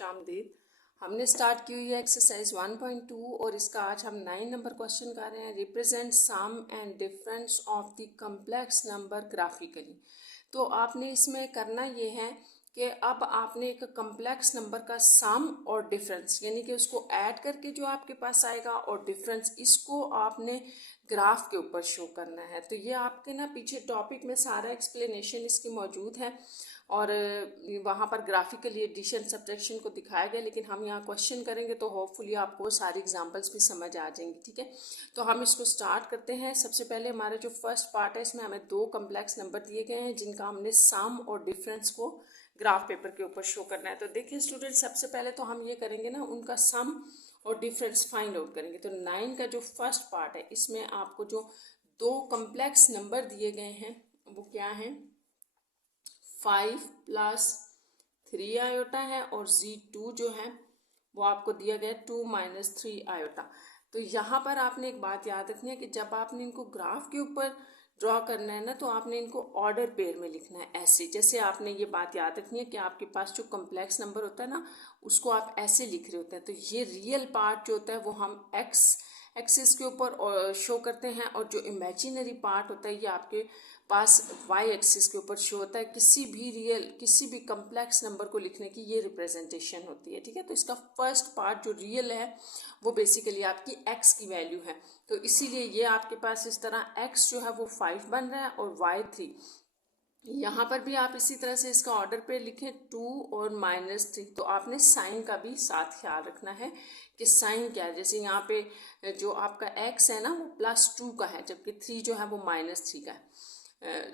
खुशामदीद। हमने स्टार्ट की हुई है एक्सरसाइज 1.2 और इसका आज हम 9 नंबर क्वेश्चन कर रहे हैं। Represent sum and difference of the complex number graphically. तो आपने इसमें करना ये है कि अब आपने एक कम्प्लेक्स नंबर का सम और डिफरेंस यानी कि उसको ऐड करके जो आपके पास आएगा और डिफरेंस इसको आपने ग्राफ के ऊपर शो करना है। तो ये आपके ना पीछे टॉपिक में सारा एक्सप्लेनेशन इसकी मौजूद है और वहाँ पर ग्राफिकली एडिशन सब्ट्रैक्शन को दिखाया गया, लेकिन हम यहाँ क्वेश्चन करेंगे तो होपफुली आपको सारी एग्जांपल्स भी समझ आ जाएंगी। ठीक है, तो हम इसको स्टार्ट करते हैं। सबसे पहले हमारा जो फर्स्ट पार्ट है इसमें हमें दो कम्प्लेक्स नंबर दिए गए हैं जिनका हमने सम और डिफरेंस को ग्राफ पेपर के ऊपर शो करना है। तो देखिए स्टूडेंट, सबसे पहले तो हम ये करेंगे ना, उनका सम और डिफरेंस फाइंड आउट करेंगे। तो 9 का जो फर्स्ट पार्ट है इसमें आपको जो दो कम्प्लेक्स नंबर दिए गए हैं वो क्या है, 5 + 3 आयोटा है और Z2 जो है वो आपको दिया गया 2 - 3 आयोटा। तो यहाँ पर आपने एक बात याद रखनी है कि जब आपने इनको ग्राफ के ऊपर ड्रॉ करना है ना, तो आपने इनको ऑर्डर पेयर में लिखना है। ऐसे जैसे आपने ये बात याद रखनी है कि आपके पास जो कम्प्लेक्स नंबर होता है ना उसको आप ऐसे लिख रहे होते हैं। तो ये रियल पार्ट जो होता है वो हम एक्स एक्सिस के ऊपर शो करते हैं और जो इमेजिनरी पार्ट होता है ये आपके पास वाई एक्सिस के ऊपर शो होता है। किसी भी कम्प्लेक्स नंबर को लिखने की ये रिप्रेजेंटेशन होती है। ठीक है, तो इसका फर्स्ट पार्ट जो रियल है वो बेसिकली आपकी एक्स की वैल्यू है। तो इसीलिए ये आपके पास इस तरह एक्स जो है वो 5 बन रहा है और वाई 3। यहाँ पर भी आप इसी तरह से इसका ऑर्डर पे लिखें 2 और -3। तो आपने साइन का भी साथ ख्याल रखना है कि साइन क्या है। जैसे यहाँ पे जो आपका x है ना वो +2 का है, जबकि 3 जो है वो -3 का है।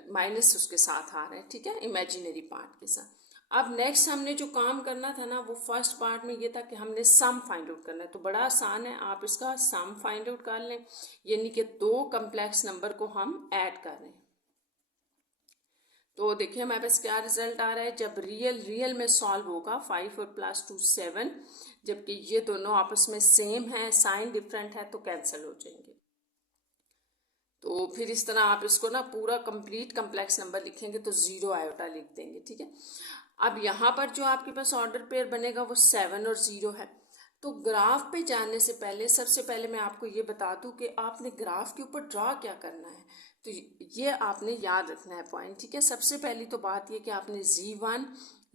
माइनस उसके साथ आ रहे हैं। ठीक है, इमेजिनरी पार्ट के साथ। अब नेक्स्ट हमने जो काम करना था ना वो फर्स्ट पार्ट में ये था कि हमने सम फाइंड आउट करना है। तो बड़ा आसान है, आप इसका सम फाइंड आउट कर लें, यानी कि दो कम्प्लेक्स नंबर को हम ऐड कर रहे हैं। तो देखिए हमारे पास क्या रिजल्ट आ रहा है। जब रियल में सॉल्व होगा 5 और +2 7, जबकि ये दोनों आपस में सेम है, साइन डिफरेंट है तो कैंसिल हो जाएंगे। तो फिर इस तरह आप इसको ना पूरा कंप्लीट कम्प्लेक्स नंबर लिखेंगे तो 0 आयोटा लिख देंगे। ठीक है, अब यहाँ पर जो आपके पास ऑर्डर पेयर बनेगा वो 7 और 0 है। तो ग्राफ पे जाने से पहले सबसे पहले मैं आपको ये बता दूं कि आपने ग्राफ के ऊपर ड्रॉ क्या करना है। तो ये आपने याद रखना है पॉइंट। ठीक है, सबसे पहली तो बात ये कि आपने Z1,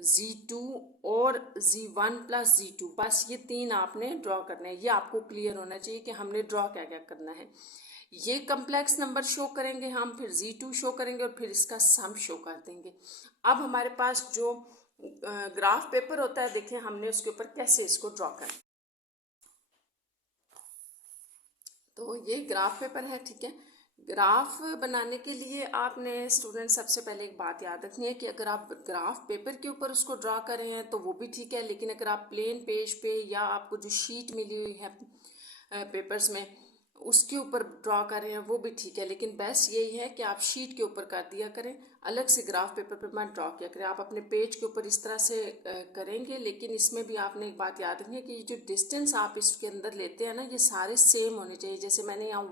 Z2 और Z1 + Z2 बस ये 3 आपने ड्रॉ करना है। ये आपको क्लियर होना चाहिए कि हमने ड्रॉ क्या क्या करना है। ये कम्प्लेक्स नंबर शो करेंगे हम, फिर Z2 शो करेंगे और फिर इसका सम शो कर देंगे। अब हमारे पास जो ग्राफ पेपर होता है, देखिए हमने उसके ऊपर कैसे इसको ड्रॉ करना। तो ये ग्राफ पेपर है। ठीक है, ग्राफ बनाने के लिए आपने स्टूडेंट सबसे पहले एक बात याद रखनी है कि अगर आप ग्राफ पेपर के ऊपर उसको ड्रॉ कर रहे हैं तो वो भी ठीक है, लेकिन अगर आप प्लेन पेज पे या आपको जो शीट मिली हुई है पेपर्स में उसके ऊपर ड्रॉ कर रहे हैं वो भी ठीक है, लेकिन बेस्ट यही है कि आप शीट के ऊपर कर दिया करें, अलग से ग्राफ पेपर पे मत ड्रॉ किया करें। आप अपने पेज के ऊपर इस तरह से करेंगे, लेकिन इसमें भी आपने एक बात याद रखनी है कि जो डिस्टेंस आप इसके अंदर लेते हैं ना ये सारे सेम होने चाहिए। जैसे मैंने यहाँ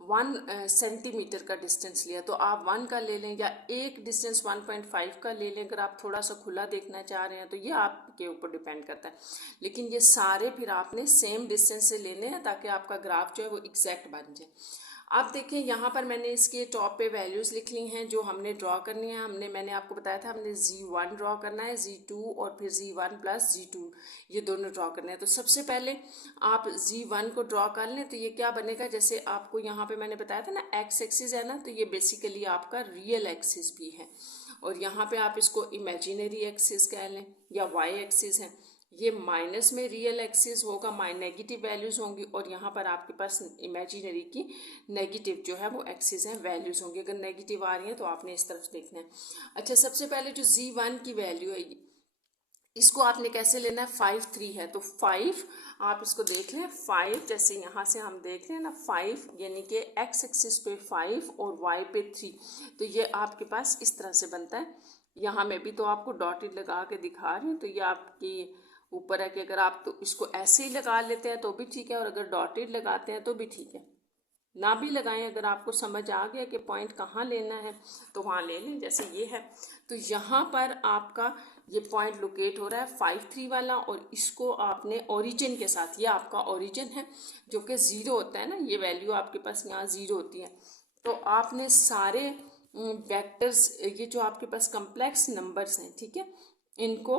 1 सेंटीमीटर का डिस्टेंस लिया तो आप 1 का ले लें, या एक डिस्टेंस 1.5 का ले लें अगर आप थोड़ा सा खुला देखना चाह रहे हैं, तो ये आपके ऊपर डिपेंड करता है। लेकिन ये सारे फिर आपने सेम डिस्टेंस से लेने हैं ताकि आपका ग्राफ जो है वो एग्जैक्ट बन जाए। अब देखिए यहाँ पर मैंने इसके टॉप पे वैल्यूज़ लिख ली हैं जो हमने ड्रॉ करनी है। मैंने आपको बताया था हमने Z1 ड्रॉ करना है, Z2 और फिर Z1 + Z2 ये दोनों ड्रॉ करने हैं। तो सबसे पहले आप Z1 को ड्रॉ कर लें तो ये क्या बनेगा, जैसे आपको यहाँ पे मैंने बताया था ना एक्स एक्सिस है ना, तो ये बेसिकली आपका रियल एक्सिस भी है और यहाँ पे आप इसको इमेजिनरी एक्सिस कह लें या वाई एक्सिस है। ये माइनस में रियल एक्सिस होगा, नेगेटिव वैल्यूज़ होंगी और यहाँ पर आपके पास इमेजिनरी की नेगेटिव जो है वो एक्सिस हैं, वैल्यूज़ होंगी। अगर नेगेटिव आ रही हैं तो आपने इस तरफ देखना है। अच्छा, सबसे पहले जो Z1 की वैल्यू है इसको आपने कैसे लेना है, 5 3 है तो 5 आप इसको देख लें। 5 जैसे यहाँ से हम देख रहे हैं ना 5 यानी कि एक्स एक्सिस पे 5 और वाई पे 3, तो ये आपके पास इस तरह से बनता है। यहाँ मैं भी तो आपको डॉटेड लगा के दिखा रही हूँ, तो ये आपकी ऊपर है कि अगर आप तो इसको ऐसे ही लगा लेते हैं तो भी ठीक है और अगर डॉटेड लगाते हैं तो भी ठीक है। ना भी लगाएं, अगर आपको समझ आ गया कि पॉइंट कहाँ लेना है तो वहाँ ले लें। जैसे ये है तो यहाँ पर आपका ये पॉइंट लोकेट हो रहा है 5 3 वाला, और इसको आपने ओरिजिन के साथ, ये आपका ओरिजिन है जो कि 0 होता है ना, ये वैल्यू आपके पास यहाँ 0 होती है। तो आपने सारे वेक्टर्स, ये जो आपके पास कम्प्लेक्स नंबर्स हैं, ठीक है, इनको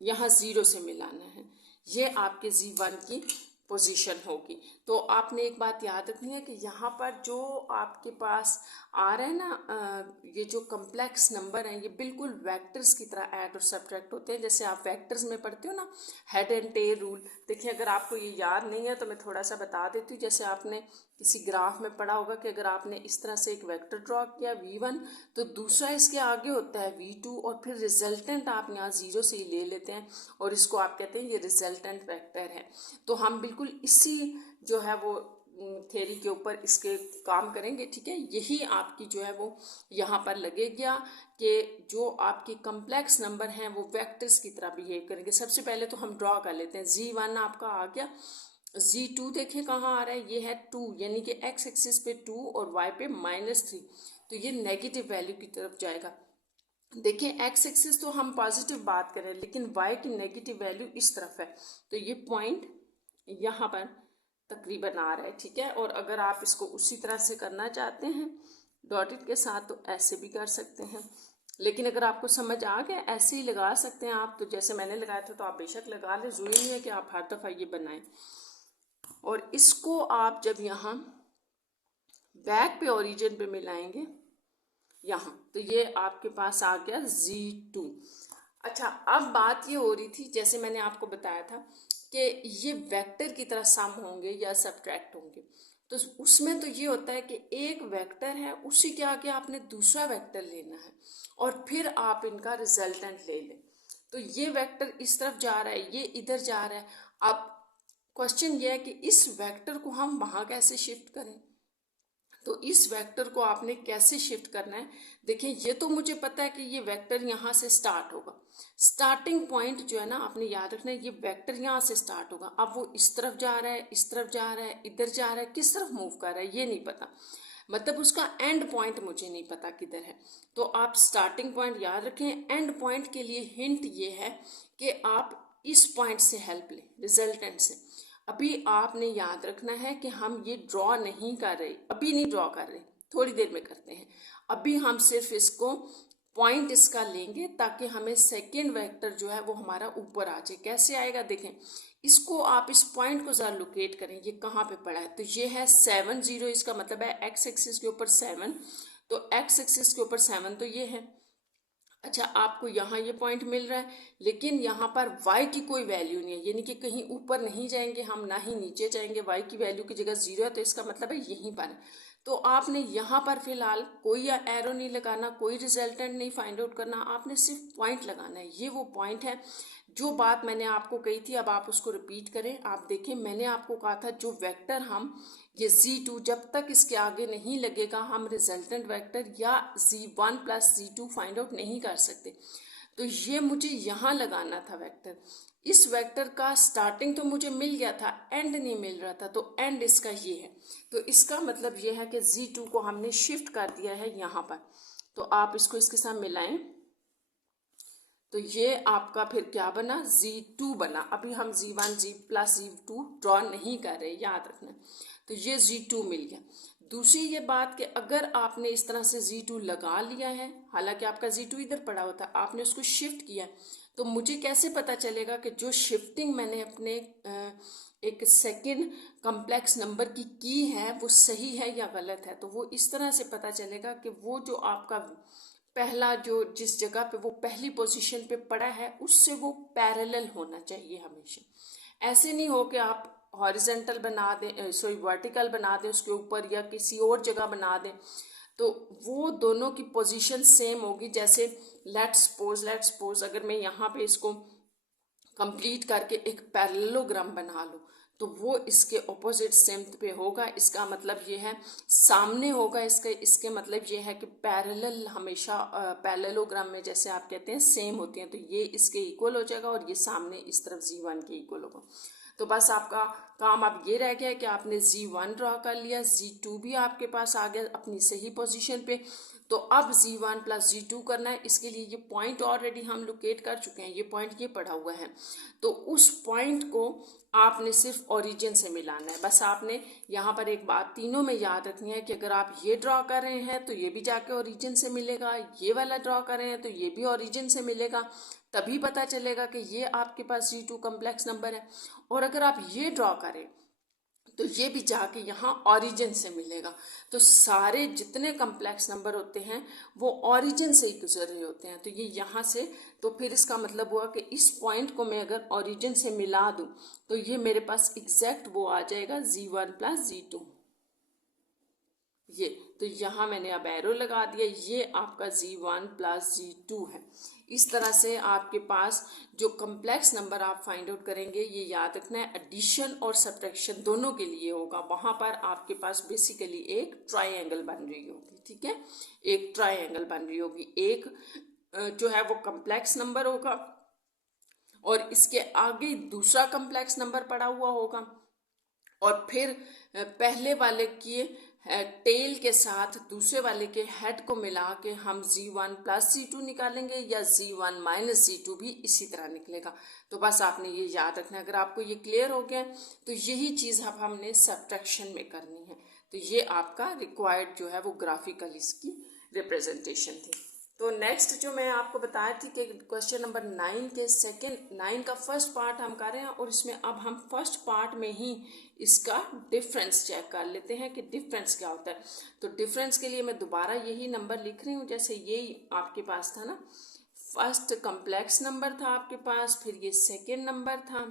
यहाँ 0 से मिलाना है। ये आपके Z1 की पोजीशन होगी। तो आपने एक बात याद रखनी है कि यहाँ पर जो आपके पास आ रहा है ना, ये जो कम्प्लेक्स नंबर हैं, ये बिल्कुल वेक्टर्स की तरह ऐड और सब्ट्रैक्ट होते हैं। जैसे आप वेक्टर्स में पढ़ते हो ना, हेड एंड टेल रूल। देखिए, अगर आपको ये याद नहीं है तो मैं थोड़ा सा बता देती हूँ। जैसे आपने किसी ग्राफ में पढ़ा होगा कि अगर आपने इस तरह से एक वेक्टर ड्रॉ किया V1, तो दूसरा इसके आगे होता है V2, और फिर रिजल्टेंट आप यहाँ 0 से ही ले लेते हैं और इसको आप कहते हैं ये रिजल्टेंट वेक्टर है। तो हम बिल्कुल इसी जो है वो थ्योरी के ऊपर इसके काम करेंगे, ठीक है। यही आपकी जो है वो यहाँ पर लगेगा कि जो आपके कम्प्लेक्स नंबर हैं वो वेक्टर्स की तरह बिहेव करेंगे। सबसे पहले तो हम ड्रॉ कर लेते हैं। Z1 आपका आ गया, Z2 देखें कहाँ आ रहा है, ये है 2, यानी कि x एक्सिस पे 2 और y पे -3, तो ये नेगेटिव वैल्यू की तरफ जाएगा। देखिए, x एक्सिस तो हम पॉजिटिव बात करें, लेकिन y की नेगेटिव वैल्यू इस तरफ है, तो ये पॉइंट यहाँ पर तकरीबन आ रहा है, ठीक है। और अगर आप इसको उसी तरह से करना चाहते हैं डॉटेड के साथ तो ऐसे भी कर सकते हैं, लेकिन अगर आपको समझ आ गया ऐसे ही लगा सकते हैं आप। तो जैसे मैंने लगाया था तो आप बेशक लगा लें, ज़रूरी नहीं है कि आप हर दफ़ा ये बनाएं। और इसको आप जब यहाँ बैक पे ओरिजिन पे मिलाएंगे यहाँ, तो ये आपके पास आ गया Z2। अच्छा, अब बात ये हो रही थी, जैसे मैंने आपको बताया था कि ये वेक्टर की तरह सम होंगे या सब्ट्रैक्ट होंगे। तो उसमें तो ये होता है कि एक वेक्टर है, उसी के आगे आपने दूसरा वेक्टर लेना है और फिर आप इनका रिजल्टेंट ले लें। तो ये वेक्टर इस तरफ जा रहा है, ये इधर जा रहा है। अब क्वेश्चन ये है कि इस वेक्टर को हम वहाँ कैसे शिफ्ट करें। तो इस वेक्टर को आपने कैसे शिफ्ट करना है, देखिए ये तो मुझे पता है कि ये वेक्टर यहाँ से स्टार्ट होगा। स्टार्टिंग पॉइंट जो है ना, आपने याद रखना है, ये वेक्टर यहाँ से स्टार्ट होगा। अब वो इस तरफ जा रहा है, इस तरफ जा रहा है, इधर जा रहा है, किस तरफ मूव कर रहा है ये नहीं पता, मतलब उसका एंड पॉइंट मुझे नहीं पता किधर है। तो आप स्टार्टिंग पॉइंट याद रखें। एंड पॉइंट के लिए हिंट ये है कि आप इस पॉइंट से हेल्प लें, रिजल्टेंट से। अभी आपने याद रखना है कि हम ये ड्रॉ नहीं कर रहे, अभी नहीं ड्रॉ कर रहे, थोड़ी देर में करते हैं। अभी हम सिर्फ इसको पॉइंट इसका लेंगे ताकि हमें सेकेंड वेक्टर जो है वो हमारा ऊपर आ जाए। कैसे आएगा देखें, इसको आप इस पॉइंट को ज़रा लोकेट करें, ये कहाँ पे पड़ा है। तो ये है 7 0, इसका मतलब है x एक्सिस के ऊपर 7, तो x एक्सिस के ऊपर 7 तो ये है। अच्छा, आपको यहाँ ये पॉइंट मिल रहा है, लेकिन यहाँ पर y की कोई वैल्यू नहीं है, यानी कि कहीं ऊपर नहीं जाएंगे हम, ना ही नीचे जाएंगे। y की वैल्यू की जगह 0 है, तो इसका मतलब है यहीं पर है। तो आपने यहाँ पर फिलहाल कोई एरो नहीं लगाना, कोई रिजल्टेंट नहीं फाइंड आउट करना, आपने सिर्फ पॉइंट लगाना है। ये वो पॉइंट है जो बात मैंने आपको कही थी, अब आप उसको रिपीट करें। आप देखें, मैंने आपको कहा था जो वेक्टर हम ये Z2 जब तक इसके आगे नहीं लगेगा हम रिजल्टेंट वेक्टर या Z1 + Z2 फाइंड आउट नहीं कर सकते। तो ये मुझे यहाँ लगाना था वेक्टर। इस वेक्टर का स्टार्टिंग तो मुझे मिल गया था, एंड नहीं मिल रहा था, तो एंड इसका ये है। तो इसका मतलब ये है कि Z2 को हमने शिफ्ट कर दिया है यहाँ पर। तो आप इसको इसके साथ मिलाएं, तो ये आपका फिर क्या बना, Z2 बना। अभी हम Z1 + Z2 ड्रॉ नहीं कर रहे, याद रखना। तो ये Z2 मिल गया। दूसरी ये बात कि अगर आपने इस तरह से Z2 लगा लिया है, हालांकि आपका Z2 इधर पड़ा होता, आपने उसको शिफ्ट किया, तो मुझे कैसे पता चलेगा कि जो शिफ्टिंग मैंने अपने एक सेकेंड कम्प्लेक्स नंबर की है वो सही है या गलत है। तो वो इस तरह से पता चलेगा कि वो जो आपका पहला जो जिस जगह पे वो पहली पोजीशन पे पड़ा है उससे वो पैरेलल होना चाहिए हमेशा। ऐसे नहीं हो कि आप हॉरिजेंटल बना दें, सॉरी वर्टिकल बना दें उसके ऊपर, या किसी और जगह बना दें, तो वो दोनों की पोजीशन सेम होगी। जैसे लेट्स सपोज अगर मैं यहाँ पे इसको कंप्लीट करके एक पैरेललोग्राम बना लूँ, तो वो इसके ऑपोजिट सेम पे होगा। इसका मतलब ये है सामने होगा इसके मतलब ये है कि पैरेलल हमेशा पैरेललोग्राम में जैसे आप कहते हैं सेम होती हैं, तो ये इसके इक्वल हो जाएगा और ये सामने इस तरफ Z1 के इक्वल होगा। तो बस आपका काम अब ये रह गया कि आपने Z1 ड्रॉ कर लिया, Z2 भी आपके पास आ गया अपनी सही पोजीशन पे। तो अब Z1 प्लस Z2 करना है। इसके लिए ये पॉइंट ऑलरेडी हम लोकेट कर चुके हैं, ये पॉइंट ये पड़ा हुआ है। तो उस पॉइंट को आपने सिर्फ ओरिजिन से मिलाना है। बस आपने यहाँ पर एक बात तीनों में याद रखनी है कि अगर आप ये ड्रॉ कर रहे हैं तो ये भी जाके ओरिजिन से मिलेगा, ये वाला ड्रॉ कर रहे हैं तो ये भी ओरिजिन से मिलेगा, तभी पता चलेगा कि ये आपके पास Z2 कम्प्लेक्स नंबर है। और अगर आप ये ड्रॉ करें तो ये भी जाके यहाँ ओरिजिन से मिलेगा। तो सारे जितने कम्प्लेक्स नंबर होते हैं वो ओरिजिन से ही गुजर रहे होते हैं। तो ये यहाँ से, तो फिर इसका मतलब हुआ कि इस पॉइंट को मैं अगर ओरिजिन से मिला दूँ तो ये मेरे पास एग्जैक्ट वो आ जाएगा Z1 प्लस Z2। ये तो यहाँ मैंने अब एरो लगा दिया, ये आपका Z1 प्लस Z2 है। इस तरह से आपके पास जो कम्प्लेक्स नंबर आप फाइंड आउट करेंगे, ये याद रखना है एडिशन और सब्ट्रैक्शन दोनों के लिए होगा। वहाँ पर आपके पास बेसिकली एक ट्राइंगल बन रही होगी, ठीक है, एक ट्राइंगल बन रही होगी। एक जो है वो कम्प्लेक्स नंबर होगा और इसके आगे दूसरा कम्प्लेक्स नंबर पड़ा हुआ होगा, और फिर पहले वाले की टेल के साथ दूसरे वाले के हेड को मिला के हम Z1 प्लस Z2 निकालेंगे, या Z1 माइनस Z2 भी इसी तरह निकलेगा। तो बस आपने ये याद रखना है। अगर आपको ये क्लियर हो गया तो यही चीज़ अब हमने सब्ट्रैक्शन में करनी है। तो ये आपका रिक्वायर्ड जो है वो ग्राफिकल इसकी रिप्रेजेंटेशन थी। तो नेक्स्ट जो मैं आपको बताया थी कि क्वेश्चन नंबर 9 के सेकेंड 9 का फर्स्ट पार्ट हम कर रहे हैं, और इसमें अब हम फर्स्ट पार्ट में ही इसका डिफरेंस चेक कर लेते हैं कि डिफरेंस क्या होता है। तो डिफरेंस के लिए मैं दोबारा यही नंबर लिख रही हूँ, जैसे यही आपके पास था ना, फर्स्ट कम्प्लेक्स नंबर था आपके पास, फिर ये सेकेंड नंबर था।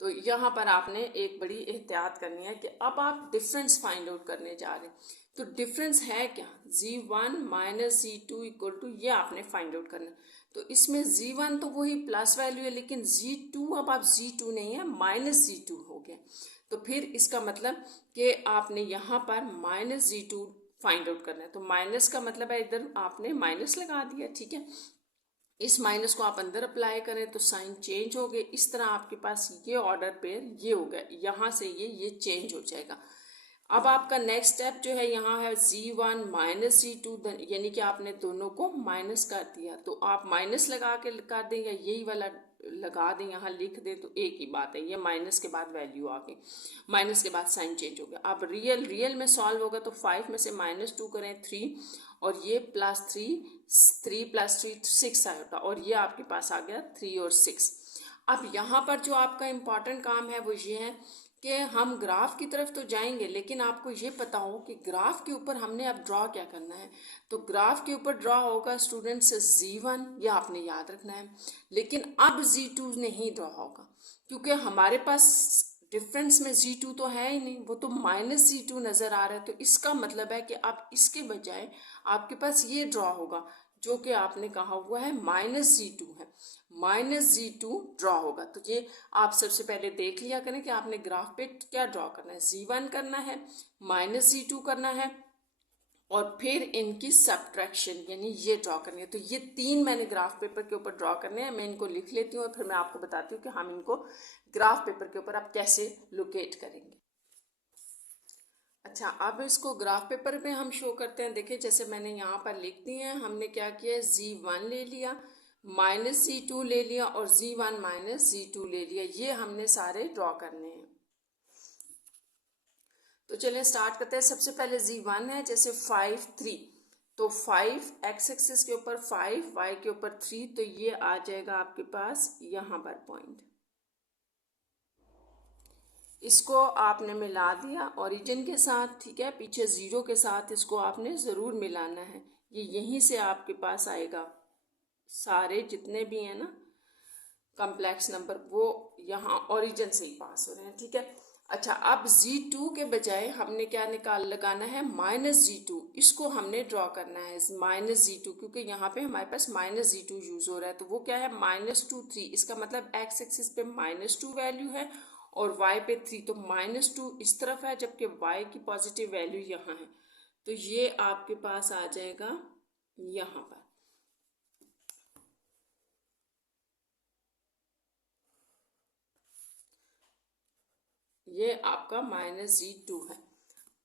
तो यहाँ पर आपने एक बड़ी एहतियात करनी है कि अब आप डिफरेंस फाइंड आउट करने जा रहे हैं। तो डिफरेंस है क्या, Z1 minus Z2 equal to, ये आपने फाइंड आउट करना है। तो इसमें Z1 तो वही प्लस वैल्यू है, लेकिन Z2 अब आप Z2 नहीं है, माइनस Z2 हो गया। तो फिर इसका मतलब कि आपने यहाँ पर माइनस Z2 फाइंड आउट करना है। तो माइनस का मतलब है इधर आपने माइनस लगा दिया, ठीक है। इस माइनस को आप अंदर अप्लाई करें तो साइन चेंज हो गए। इस तरह आपके पास ये ऑर्डर पेयर ये हो गया, यहाँ से ये चेंज हो जाएगा। अब आपका नेक्स्ट स्टेप जो है यहाँ है Z1 माइनस Z2, यानी कि आपने दोनों को माइनस कर दिया। तो आप माइनस लगा के कर दें या यही वाला लगा दें, यहाँ लिख दें, तो एक ही बात है। ये माइनस के बाद वैल्यू आ गई, माइनस के बाद साइन चेंज हो गया। अब रियल में सॉल्व होगा तो 5 में से -2 करें 3, और ये +3 प्लस 3 6 आएगा, और ये आपके पास आ गया 3 और 6। अब यहाँ पर जो आपका इम्पॉर्टेंट काम है वो ये है कि हम ग्राफ की तरफ तो जाएंगे, लेकिन आपको ये पता हो कि ग्राफ के ऊपर हमने अब ड्रॉ क्या करना है। तो ग्राफ के ऊपर ड्रॉ होगा स्टूडेंट्स Z1, ये आपने याद रखना है, लेकिन अब Z2 नहीं ड्रॉ होगा, क्योंकि हमारे पास डिफरेंस में Z2 तो है ही नहीं, वो तो माइनस Z2 नज़र आ रहा है। तो इसका मतलब है कि अब इसके बजाय आपके पास ये ड्रॉ होगा, जो कि आपने कहा हुआ है -Z2 है, -Z2 ड्रॉ होगा। तो ये आप सबसे पहले देख लिया करें कि आपने ग्राफ पे क्या ड्रॉ करना है, Z1 करना है, -Z2 करना है, और फिर इनकी सब्ट्रैक्शन यानी ये ड्रॉ करनी है। तो ये 3 मैंने ग्राफ पेपर के ऊपर ड्रॉ करने हैं। मैं इनको लिख लेती हूँ और फिर मैं आपको बताती हूँ कि हम इनको ग्राफ पेपर के ऊपर आप कैसे लोकेट करेंगे। अच्छा, अब इसको ग्राफ पेपर पे हम शो करते हैं। देखिए, जैसे मैंने यहाँ पर लिख दी है, हमने क्या किया, Z1 ले लिया, -Z2 ले लिया, और Z1 माइनस Z2 ले लिया। ये हमने सारे ड्रॉ करने हैं। तो चलिए स्टार्ट करते हैं। सबसे पहले Z1 है, जैसे 5 3, तो 5 x एक्सिस के ऊपर 5, y के ऊपर 3, तो ये आ जाएगा आपके पास यहाँ पर पॉइंट। इसको आपने मिला दिया ओरिजिन के साथ, ठीक है, पीछे 0 के साथ इसको आपने ज़रूर मिलाना है। ये यहीं से आपके पास आएगा, सारे जितने भी हैं ना कम्प्लेक्स नंबर वो यहाँ ओरिजिन से ही पास हो रहे हैं, ठीक है। अच्छा, अब Z2 के बजाय हमने क्या लगाना है, -Z2, इसको हमने ड्रॉ करना है -Z2, क्योंकि यहाँ पे हमारे पास -Z2 यूज हो रहा है। तो वो क्या है, -2 3, इसका मतलब x एक्सिस पे -2 वैल्यू है और y पे 3, तो -2 इस तरफ है, जबकि y की पॉजिटिव वैल्यू यहाँ है। तो ये आपके पास आ जाएगा यहाँ पर। ये आपका -g2 है।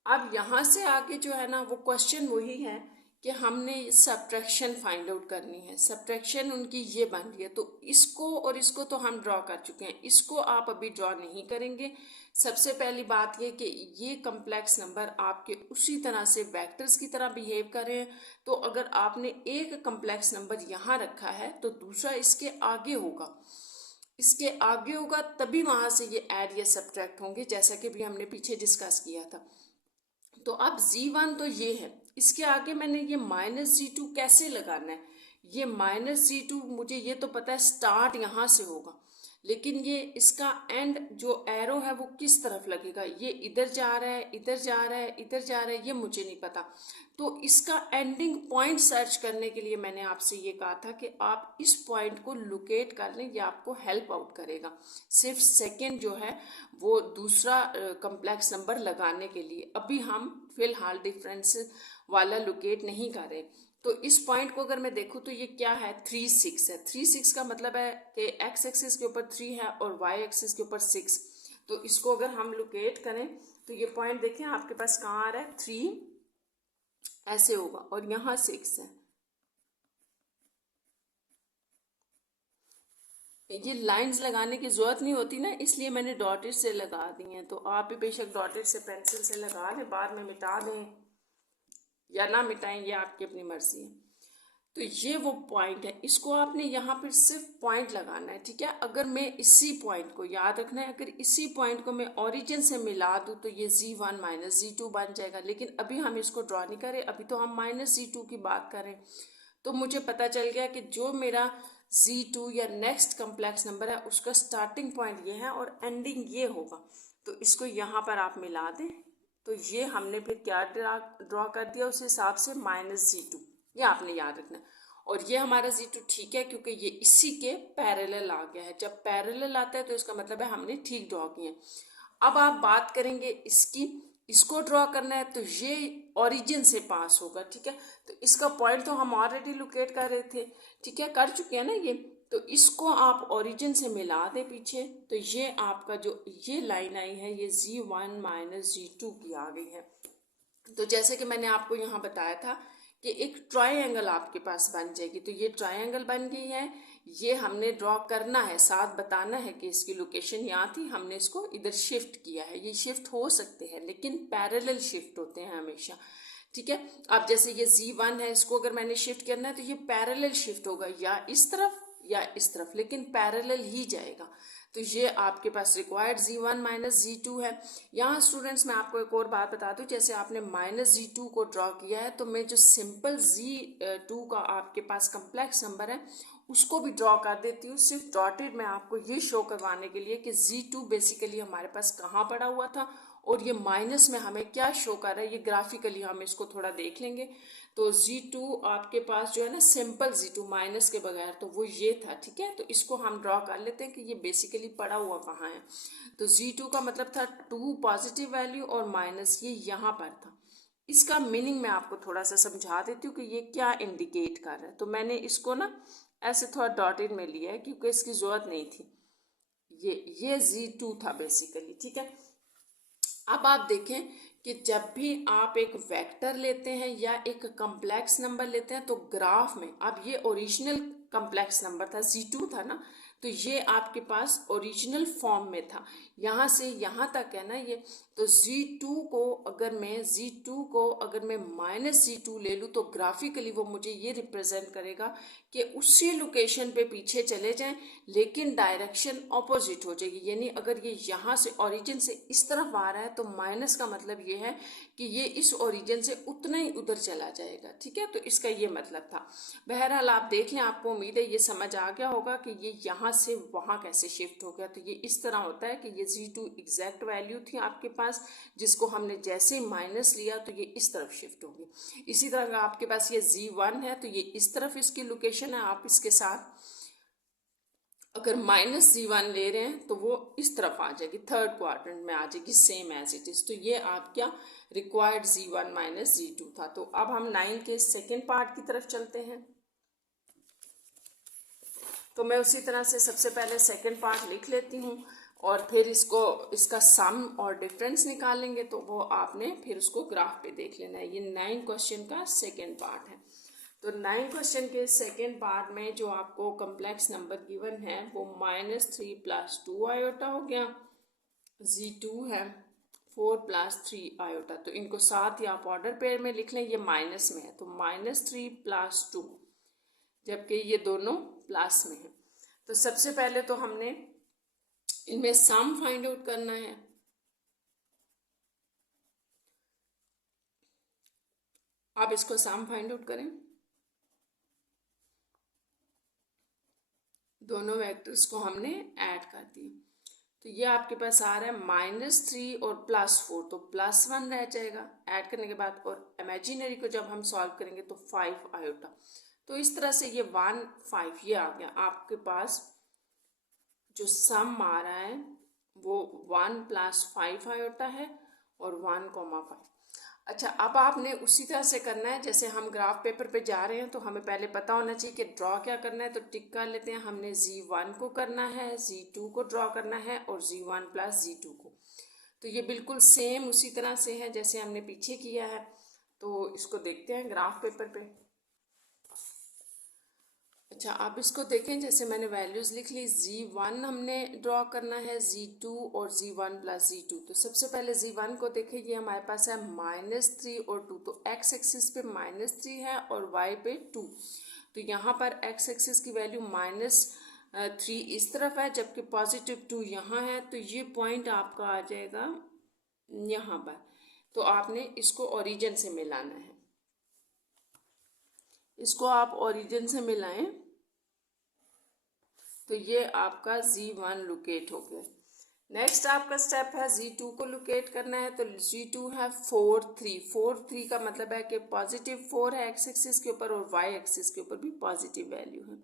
अब यहाँ से आगे जो है ना वो क्वेश्चन वही है कि हमने सब्ट्रैक्शन फाइंड आउट करनी है। सब्ट्रैक्शन उनकी ये बन रही है, तो इसको और इसको तो हम ड्रॉ कर चुके हैं, इसको आप अभी ड्रॉ नहीं करेंगे। सबसे पहली बात ये कि ये कम्प्लेक्स नंबर आपके उसी तरह से वेक्टर्स की तरह बिहेव कर रहे हैं। तो अगर आपने एक कम्प्लेक्स नंबर यहाँ रखा है तो दूसरा इसके आगे होगा, इसके आगे होगा, तभी वहाँ से ये ऐड या सब्ट्रैक्ट होंगे, जैसा कि भी हमने पीछे डिस्कस किया था। तो अब z1 तो ये है, इसके आगे मैंने ये -g2 कैसे लगाना है। ये -g2 मुझे ये तो पता है स्टार्ट यहाँ से होगा, लेकिन ये इसका एंड जो एरो है वो किस तरफ लगेगा, ये इधर जा रहा है, इधर जा रहा है, इधर जा रहा है, ये मुझे नहीं पता। तो इसका एंडिंग पॉइंट सर्च करने के लिए मैंने आपसे ये कहा था कि आप इस पॉइंट को लोकेट कर लें, ये आपको हेल्प आउट करेगा। सिर्फ सेकेंड जो है वो दूसरा कम्प्लेक्स नंबर लगाने के लिए। अभी हम फिलहाल डिफरेंस वाला लोकेट नहीं कर रहे। तो इस पॉइंट को अगर मैं देखूँ तो ये क्या है, 3 6 है। 3 6 का मतलब है कि एक्स एक्सिस के ऊपर 3 है और वाई एक्सिस के ऊपर 6। तो इसको अगर हम लोकेट करें तो ये पॉइंट देखें आपके पास कहाँ आ रहा है, 3 ऐसे होगा और यहाँ 6 है। ये लाइंस लगाने की जरूरत नहीं होती ना, इसलिए मैंने डॉटेड से लगा दी हैं। तो आप भी बेशक डॉटेड से पेंसिल से लगा लें, बाद में मिटा दें या ना मिटाएं, ये आपकी अपनी मर्जी है। तो ये वो पॉइंट है, इसको आपने यहाँ पर सिर्फ पॉइंट लगाना है, ठीक है। अगर मैं इसी पॉइंट को याद रखना है, अगर इसी पॉइंट को मैं ओरिजिन से मिला दूँ तो ये z1 -z2 बन जाएगा। लेकिन अभी हम इसको ड्रॉ नहीं करें, अभी तो हम -z2 की बात करें। तो मुझे पता चल गया कि जो मेरा z2 या नेक्स्ट कम्प्लेक्स नंबर है उसका स्टार्टिंग पॉइंट ये है और एंडिंग ये होगा। तो इसको यहाँ पर आप मिला दें, तो ये हमने फिर क्या ड्रॉ कर दिया उस हिसाब से -z2, ये आपने याद रखना। और ये हमारा z2 ठीक है क्योंकि ये इसी के पैरेलल आ गया है। जब पैरेलल आता है तो इसका मतलब है हमने ठीक ड्रॉ किया। अब आप बात करेंगे इसकी, इसको ड्रॉ करना है तो ये ओरिजिन से पास होगा, ठीक है। तो इसका पॉइंट तो हम ऑलरेडी लोकेट कर रहे थे, ठीक है, कर चुके हैं ना ये। तो इसको आप ओरिजिन से मिला दें पीछे, तो ये आपका जो ये लाइन आई है ये z1 -z2 की आ गई है। तो जैसे कि मैंने आपको यहाँ बताया था कि एक ट्रायंगल आपके पास बन जाएगी, तो ये ट्रायंगल बन गई है। ये हमने ड्रॉ करना है, साथ बताना है कि इसकी लोकेशन यहाँ थी, हमने इसको इधर शिफ्ट किया है। ये शिफ्ट हो सकते हैं लेकिन पैरेलल शिफ्ट होते हैं हमेशा, ठीक है। अब जैसे ये z1 है, इसको अगर मैंने शिफ्ट करना है तो ये पैरेलल शिफ्ट होगा, या इस तरफ या इस तरफ, लेकिन पैरेलल ही जाएगा। तो ये आपके पास रिक्वायर्ड z1 -z2 है। यहाँ स्टूडेंट्स मैं आपको एक और बात बता दूँ, जैसे आपने -z2 को ड्रॉ किया है तो मैं जो सिंपल z2 का आपके पास कम्प्लेक्स नंबर है उसको भी ड्रॉ कर देती हूँ, सिर्फ डॉटेड में आपको ये शो करवाने के लिए कि z2 बेसिकली हमारे पास कहाँ पड़ा हुआ था और ये माइनस में हमें क्या शो कर रहा है। ये ग्राफिकली हम इसको थोड़ा देख लेंगे। तो z2 आपके पास जो है ना सिंपल z2 माइनस के बगैर, तो वो ये था, ठीक है। तो इसको हम ड्रॉ कर लेते हैं कि ये बेसिकली पड़ा हुआ कहाँ है। तो z2 का मतलब था 2 पॉजिटिव वैल्यू और माइनस ये यहाँ पर था। इसका मीनिंग मैं आपको थोड़ा सा समझा देती हूँ कि ये क्या इंडिकेट कर रहा है। तो मैंने इसको ना ऐसे थोड़ा डॉटेड में लिया है क्योंकि इसकी ज़रूरत नहीं थी। ये z2 था बेसिकली, ठीक है। अब आप देखें कि जब भी आप एक वेक्टर लेते हैं या एक कम्प्लेक्स नंबर लेते हैं तो ग्राफ में, अब ये ओरिजिनल कम्प्लेक्स नंबर था, z2 था ना, तो ये आपके पास ओरिजिनल फॉर्म में था, यहाँ से यहाँ तक है ना ये। तो z2 को अगर मैं -z2 ले लूँ तो ग्राफिकली वो मुझे ये रिप्रेजेंट करेगा कि उसी लोकेशन पे पीछे चले जाएं लेकिन डायरेक्शन ऑपोजिट हो जाएगी। यानी अगर ये यहाँ से ओरिजिन से इस तरफ आ रहा है तो माइनस का मतलब ये है कि ये इस ओरिजिन से उतना ही उधर चला जाएगा, ठीक है। तो इसका ये मतलब था। बहरहाल आप देख लें, आपको उम्मीद है ये समझ आ गया होगा कि ये यहाँ से वहाँ कैसे शिफ्ट हो गया। तो ये इस तरह होता है कि ये z2 एग्जैक्ट वैल्यू थी आपके पास, जिसको हमने जैसे ही माइनस लिया तो ये इस तरफ शिफ्ट होगी। इसी तरह अगर आपके पास ये z1 है तो ये इस तरफ इसकी लोकेशन है, आप इसके साथ अगर -z1 ले रहे हैं तो वो इस तरफ आ जाएगी, थर्ड क्वाड्रेंट में आ जाएगी, सेम एज इट इज। तो ये आप क्या रिक्वायर्ड z1 -z2 था। तो अब हम 9 के सेकेंड पार्ट की तरफ चलते हैं। तो मैं उसी तरह से सबसे पहले सेकेंड पार्ट लिख लेती हूँ और फिर इसका सम और डिफरेंस निकालेंगे, तो वो आपने फिर उसको ग्राफ पे देख लेना है। ये 9 क्वेश्चन का सेकेंड पार्ट है। तो 9 क्वेश्चन के सेकेंड पार्ट में जो आपको कम्प्लेक्स नंबर गिवन है वो -3 + 2 आयोटा हो गया, Z2 है 4 + 3 आयोटा। तो इनको साथ ही आप ऑर्डर पेयर में लिख लें, ये माइनस में है तो -3 + 2, जबकि ये दोनों प्लस में है। तो सबसे पहले तो हमने इनमें सम फाइंड आउट करना है। आप इसको सम फाइंड आउट करें, दोनों वेक्टर्स को हमने ऐड कर दिया। तो ये आपके पास आ रहा है -3 और +4, तो +1 रह जाएगा ऐड करने के बाद, और इमेजिनरी को जब हम सॉल्व करेंगे तो 5 आयोटा। तो इस तरह से ये 1 5 ये आ गया आपके पास। जो सम आ रहा है वो 1 + 5 आयोटा है और 1,5। अच्छा, अब आपने उसी तरह से करना है जैसे हम ग्राफ पेपर पे जा रहे हैं, तो हमें पहले पता होना चाहिए कि ड्रॉ क्या करना है। तो टिक कर लेते हैं, हमने Z1 को करना है, Z2 को ड्रॉ करना है और Z1 + Z2 को। तो ये बिल्कुल सेम उसी तरह से है जैसे हमने पीछे किया है। तो इसको देखते हैं ग्राफ पेपर पे। अच्छा, आप इसको देखें, जैसे मैंने वैल्यूज़ लिख ली। Z1 हमने ड्रॉ करना है, Z2 और Z1 + Z2। तो सबसे पहले Z1 को देखें, ये हमारे पास है -3 और 2। तो x एक्सिस पे -3 है और y पे 2। तो यहाँ पर x एक्सिस की वैल्यू -3 इस तरफ है, जबकि +2 यहाँ है। तो ये पॉइंट आपका आ जाएगा यहाँ पर। तो आपने इसको ओरिजिन से मिलाना है, इसको आप ओरिजिन से मिलाएं। तो ये आपका Z1 लोकेट हो गया। नेक्स्ट आपका स्टेप है Z2 को लोकेट करना है। तो Z2 है 4 3। 4 3 का मतलब है कि +4 है x एक्सिस के ऊपर और y एक्सिस के ऊपर भी पॉजिटिव वैल्यू है।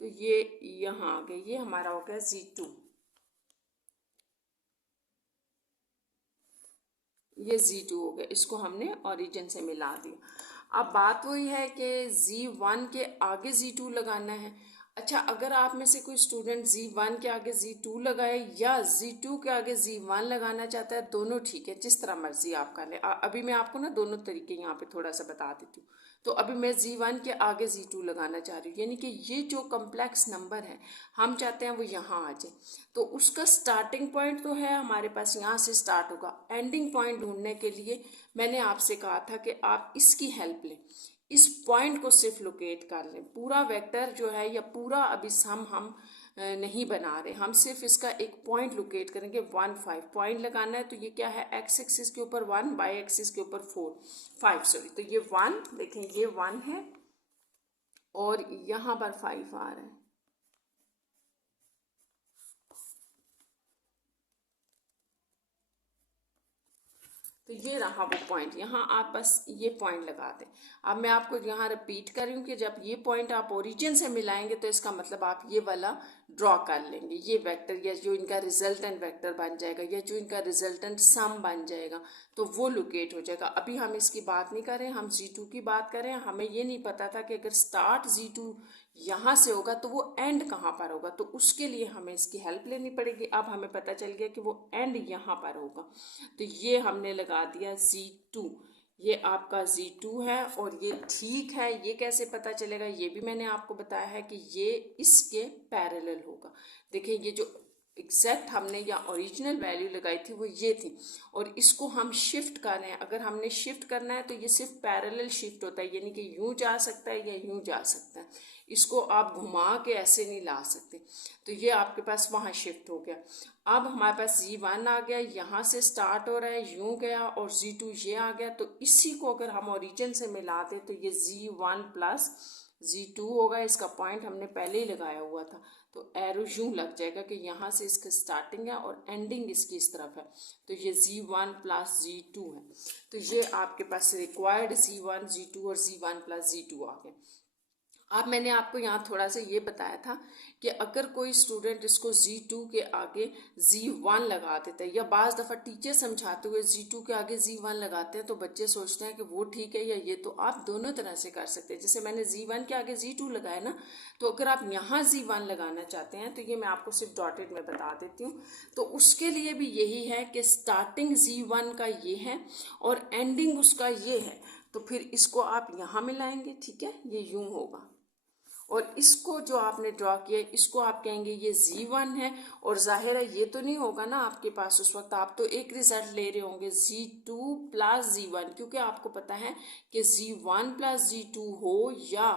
तो ये यहाँ आ गया, ये हमारा हो गया Z2। ये Z2 हो गया, इसको हमने ओरिजिन से मिला दिया। अब बात वही है कि Z1 के आगे Z2 लगाना है। अच्छा, अगर आप में से कोई स्टूडेंट Z1 के आगे Z2 लगाए या Z2 के आगे Z1 लगाना चाहता है, दोनों ठीक है, जिस तरह मर्जी आप कर लें। अभी मैं आपको ना दोनों तरीके यहाँ पे थोड़ा सा बता देती हूँ। तो अभी मैं Z1 के आगे Z2 लगाना चाह रही हूँ, यानी कि ये जो कम्प्लेक्स नंबर है हम चाहते हैं वो यहाँ आ जाए। तो उसका स्टार्टिंग पॉइंट तो है हमारे पास, यहाँ से स्टार्ट होगा। एंडिंग पॉइंट ढूंढने के लिए मैंने आपसे कहा था कि आप इसकी हेल्प लें, इस पॉइंट को सिर्फ लोकेट कर लें। पूरा वेक्टर जो है या पूरा अभी सम हम नहीं बना रहे, हम सिर्फ इसका एक पॉइंट लोकेट करेंगे। 1 5 पॉइंट लगाना है। तो ये क्या है, x एक्सिस के ऊपर 1, y एक्सिस के ऊपर 5 सॉरी। तो ये 1 देखें, ये 1 है और यहाँ पर 5 आ रहा है। तो ये रहा वो पॉइंट, यहाँ आप बस ये पॉइंट लगा दें। अब मैं आपको यहाँ रिपीट कर रही हूँ कि जब ये पॉइंट आप ओरिजिन से मिलाएंगे तो इसका मतलब आप ये वाला ड्रॉ कर लेंगे, ये वेक्टर या जो इनका रिजल्टेंट वेक्टर बन जाएगा या जो इनका रिजल्टेंट सम बन जाएगा, तो वो लोकेट हो जाएगा। अभी हम इसकी बात नहीं कर रहे हैं, हम Z2 की बात कर रहे हैं। हमें ये नहीं पता था कि अगर स्टार्ट Z2 यहाँ से होगा तो वो एंड कहाँ पर होगा, तो उसके लिए हमें इसकी हेल्प लेनी पड़ेगी। अब हमें पता चल गया कि वो एंड यहाँ पर होगा। तो ये हमने लगा दिया Z2। ये आपका Z2 है और ये ठीक है। ये कैसे पता चलेगा, ये भी मैंने आपको बताया है कि ये इसके पैरेलल होगा। देखिए, ये जो एग्जैक्ट हमने या ओरिजिनल वैल्यू लगाई थी वो ये थी, और इसको हम शिफ्ट कर रहे हैं। अगर हमने शिफ्ट करना है तो ये सिर्फ पैरेलल शिफ्ट होता है, यानी कि यूं जा सकता है या यूं जा सकता है। इसको आप घुमा के ऐसे नहीं ला सकते। तो ये आपके पास वहाँ शिफ्ट हो गया। अब हमारे पास Z1 आ गया, यहाँ से स्टार्ट हो रहा है, यूं गया, और Z2 ये आ गया। तो इसी को अगर हम ओरिजिन से मिला दें तो ये Z1 + Z2 होगा। इसका पॉइंट हमने पहले ही लगाया हुआ था, तो एरो यूं लग जाएगा कि यहाँ से इसका स्टार्टिंग है और एंडिंग इसकी इस तरफ है। तो ये Z1 + Z2 है। तो ये आपके पास रिक्वायर्ड Z1 Z2 और Z1 + Z2 आ गए। अब मैंने आपको यहाँ थोड़ा सा ये बताया था कि अगर कोई स्टूडेंट इसको Z2 के आगे Z1 लगा देता है, या बाज़ दफ़ा टीचर समझाते हुए Z2 के आगे Z1 लगाते हैं, तो बच्चे सोचते हैं कि वो ठीक है या ये। तो आप दोनों तरह से कर सकते हैं। जैसे मैंने Z1 के आगे Z2 लगाया ना, तो अगर आप यहाँ Z1 लगाना चाहते हैं तो ये मैं आपको सिर्फ डॉटेड में बता देती हूँ। तो उसके लिए भी यही है कि स्टार्टिंग Z1 का ये है और एंडिंग उसका ये है, तो फिर इसको आप यहाँ मिलाएंगे, ठीक है, ये यूं होगा। और इसको जो आपने ड्रॉ किया इसको आप कहेंगे ये Z1 है। और जाहिर है ये तो नहीं होगा ना आपके पास उस वक्त, आप तो एक रिजल्ट ले रहे होंगे Z2 प्लस Z1, क्योंकि आपको पता है कि Z1 प्लस Z2 हो या,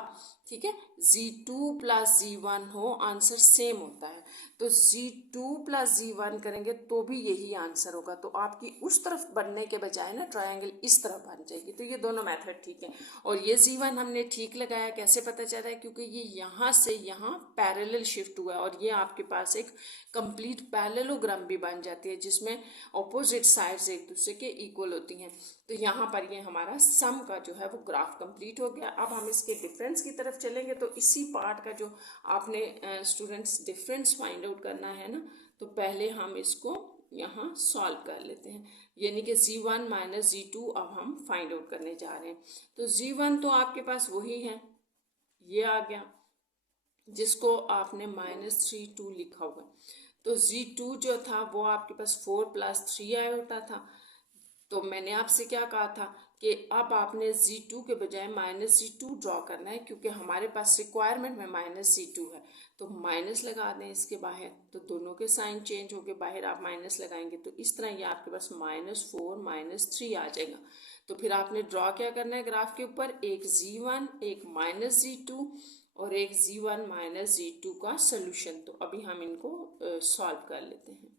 ठीक है, Z2 प्लस Z1 हो, आंसर सेम होता है। तो Z2 प्लस Z1 करेंगे तो भी यही आंसर होगा। तो आपकी उस तरफ बनने के बजाय ना ट्रायंगल इस तरफ बन जाएगी। तो ये दोनों मेथड ठीक है। और ये Z1 हमने ठीक लगाया, कैसे पता चल रहा है? क्योंकि ये यहाँ से यहाँ पैरेलल शिफ्ट हुआ है और ये आपके पास एक कंप्लीट पैरेललोग्राम भी बन जाती है जिसमें ऑपोजिट साइड्स एक दूसरे के इक्वल होती हैं। तो यहाँ पर ये हमारा सम का जो है वो ग्राफ कंप्लीट हो गया। अब हम इसके डिफरेंस की तरफ चलेंगे। तो इसी पार्ट का जो आपने स्टूडेंट्स डिफरेंस फाइंड आउट करना है ना, तो पहले हम इसको यहाँ सॉल्व कर लेते हैं। यानी कि Z1 माइनस Z2 अब हम फाइंड आउट करने जा रहे हैं। तो Z1 तो आपके पास वही है, ये आ गया, जिसको आपने -3 2 लिखा हुआ है। तो Z2 जो था वो आपके पास 4 + 3 आया होता था। तो मैंने आपसे क्या कहा था कि अब आपने Z2 के बजाय -Z2 ड्रॉ करना है, क्योंकि हमारे पास रिक्वायरमेंट में -Z2 है। तो माइनस लगा दें इसके बाहर, तो दोनों के साइन चेंज हो गए, बाहर आप माइनस लगाएंगे तो इस तरह ये आपके पास -4 -3 आ जाएगा। तो फिर आपने ड्रॉ क्या करना है ग्राफ के ऊपर, एक Z1 एक -Z2 और एक Z1 -Z2 का सोल्यूशन। तो अभी हम इनको सॉल्व कर लेते हैं।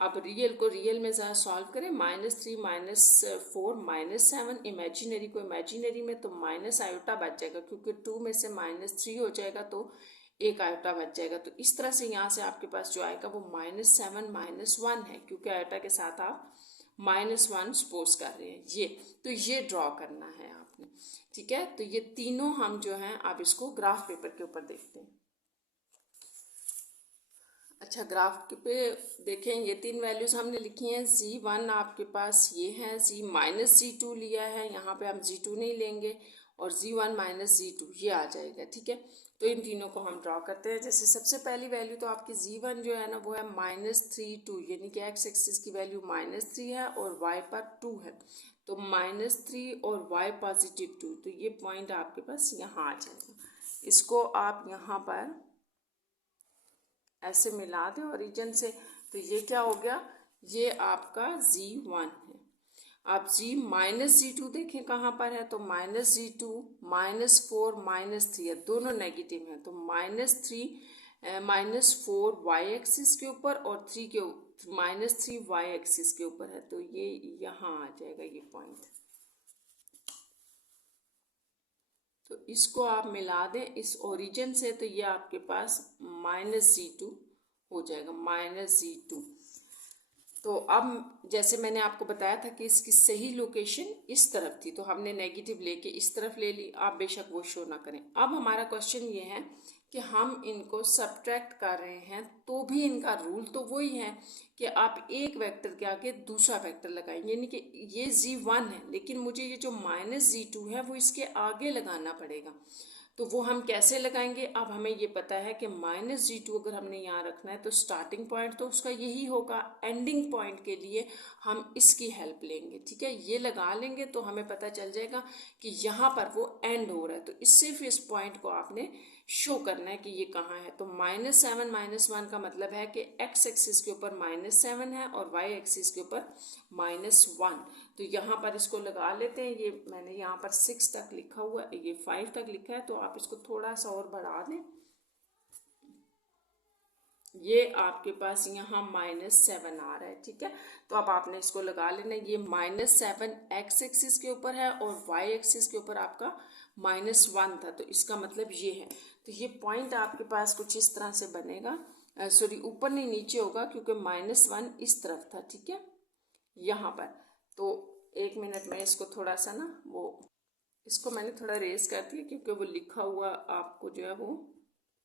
अब रियल को रियल में ज़रा सॉल्व करें। -3 -4 -7, इमेजिनरी को इमेजिनरी में, तो माइनस आयोटा बच जाएगा, क्योंकि 2 में से -3 हो जाएगा तो एक आयोटा बच जाएगा। तो इस तरह से यहाँ से आपके पास जो आएगा वो -7 -1 है, क्योंकि आयोटा के साथ आप -1 सपोज कर रहे हैं ये। तो ये ड्रॉ करना है आपने, ठीक है। तो ये तीनों हम जो हैं आप इसको ग्राफ पेपर के ऊपर देखते हैं। अच्छा, ग्राफ पे देखें, ये 3 वैल्यूज़ हमने लिखी हैं। Z1 आपके पास ये है, Z-Z2 लिया है, यहाँ पे हम Z2 नहीं लेंगे, और Z1 -Z2 ये आ जाएगा, ठीक है। तो इन तीनों को हम ड्रॉ करते हैं। जैसे सबसे पहली वैल्यू तो आपकी Z1 जो है ना वो है -3 2, यानी कि x एक्सिस की वैल्यू -3 है और y पर 2 है। तो -3 और y पॉजिटिव 2, तो ये पॉइंट आपके पास यहाँ आ जाएगा। इसको आप यहाँ पर ऐसे मिला दें ओरिजिन से, तो ये क्या हो गया, ये आपका Z1 है। आप Z-Z2 देखें कहाँ पर है, तो -Z2 -4 -3 है, दोनों नेगेटिव हैं। तो -3 -4 वाई एक्सिस के ऊपर और -3 वाई एक्सिस के ऊपर है। तो ये यहाँ आ जाएगा ये पॉइंट। तो इसको आप मिला दें इस ओरिजिन से, तो ये आपके पास -Z2 हो जाएगा, -Z2। तो अब जैसे मैंने आपको बताया था कि इसकी सही लोकेशन इस तरफ थी, तो हमने नेगेटिव लेके इस तरफ ले ली। आप बेशक वो शो ना करें। अब हमारा क्वेश्चन ये है कि हम इनको सब्ट्रैक्ट कर रहे हैं, तो भी इनका रूल तो वही है कि आप एक वेक्टर के आगे दूसरा वेक्टर लगाएंगे। यानी कि ये Z1 है, लेकिन मुझे ये जो -Z2 है वो इसके आगे लगाना पड़ेगा। तो वो हम कैसे लगाएंगे? अब हमें ये पता है कि -Z2 अगर हमने यहाँ रखना है तो स्टार्टिंग पॉइंट तो उसका यही होगा। एंडिंग पॉइंट के लिए हम इसकी हेल्प लेंगे, ठीक है। ये लगा लेंगे तो हमें पता चल जाएगा कि यहाँ पर वो एंड हो रहा है। तो इससे फिर इस पॉइंट को आपने शो करना है कि ये कहाँ है। तो -7 -1 का मतलब है कि x एक्सिस के ऊपर -7 है और y एक्सिस के ऊपर -1। तो यहाँ पर इसको लगा लेते हैं। ये मैंने यहाँ पर 6 तक लिखा हुआ है, ये 5 तक लिखा है, तो आप इसको थोड़ा सा और बढ़ा दें। ये आपके पास यहाँ -7 आ रहा है, ठीक है। तो अब आपने इसको लगा लेना। ये -7 x एक्सिस के ऊपर है और y एक्सिस के ऊपर आपका -1 था, तो इसका मतलब ये है। तो ये पॉइंट आपके पास कुछ इस तरह से बनेगा। सॉरी, ऊपर नहीं नीचे होगा, क्योंकि -1 इस तरफ था, ठीक है, यहाँ पर। तो एक मिनट में इसको थोड़ा सा ना वो इसको मैंने थोड़ा रेस कर दिया क्योंकि वो लिखा हुआ आपको जो है वो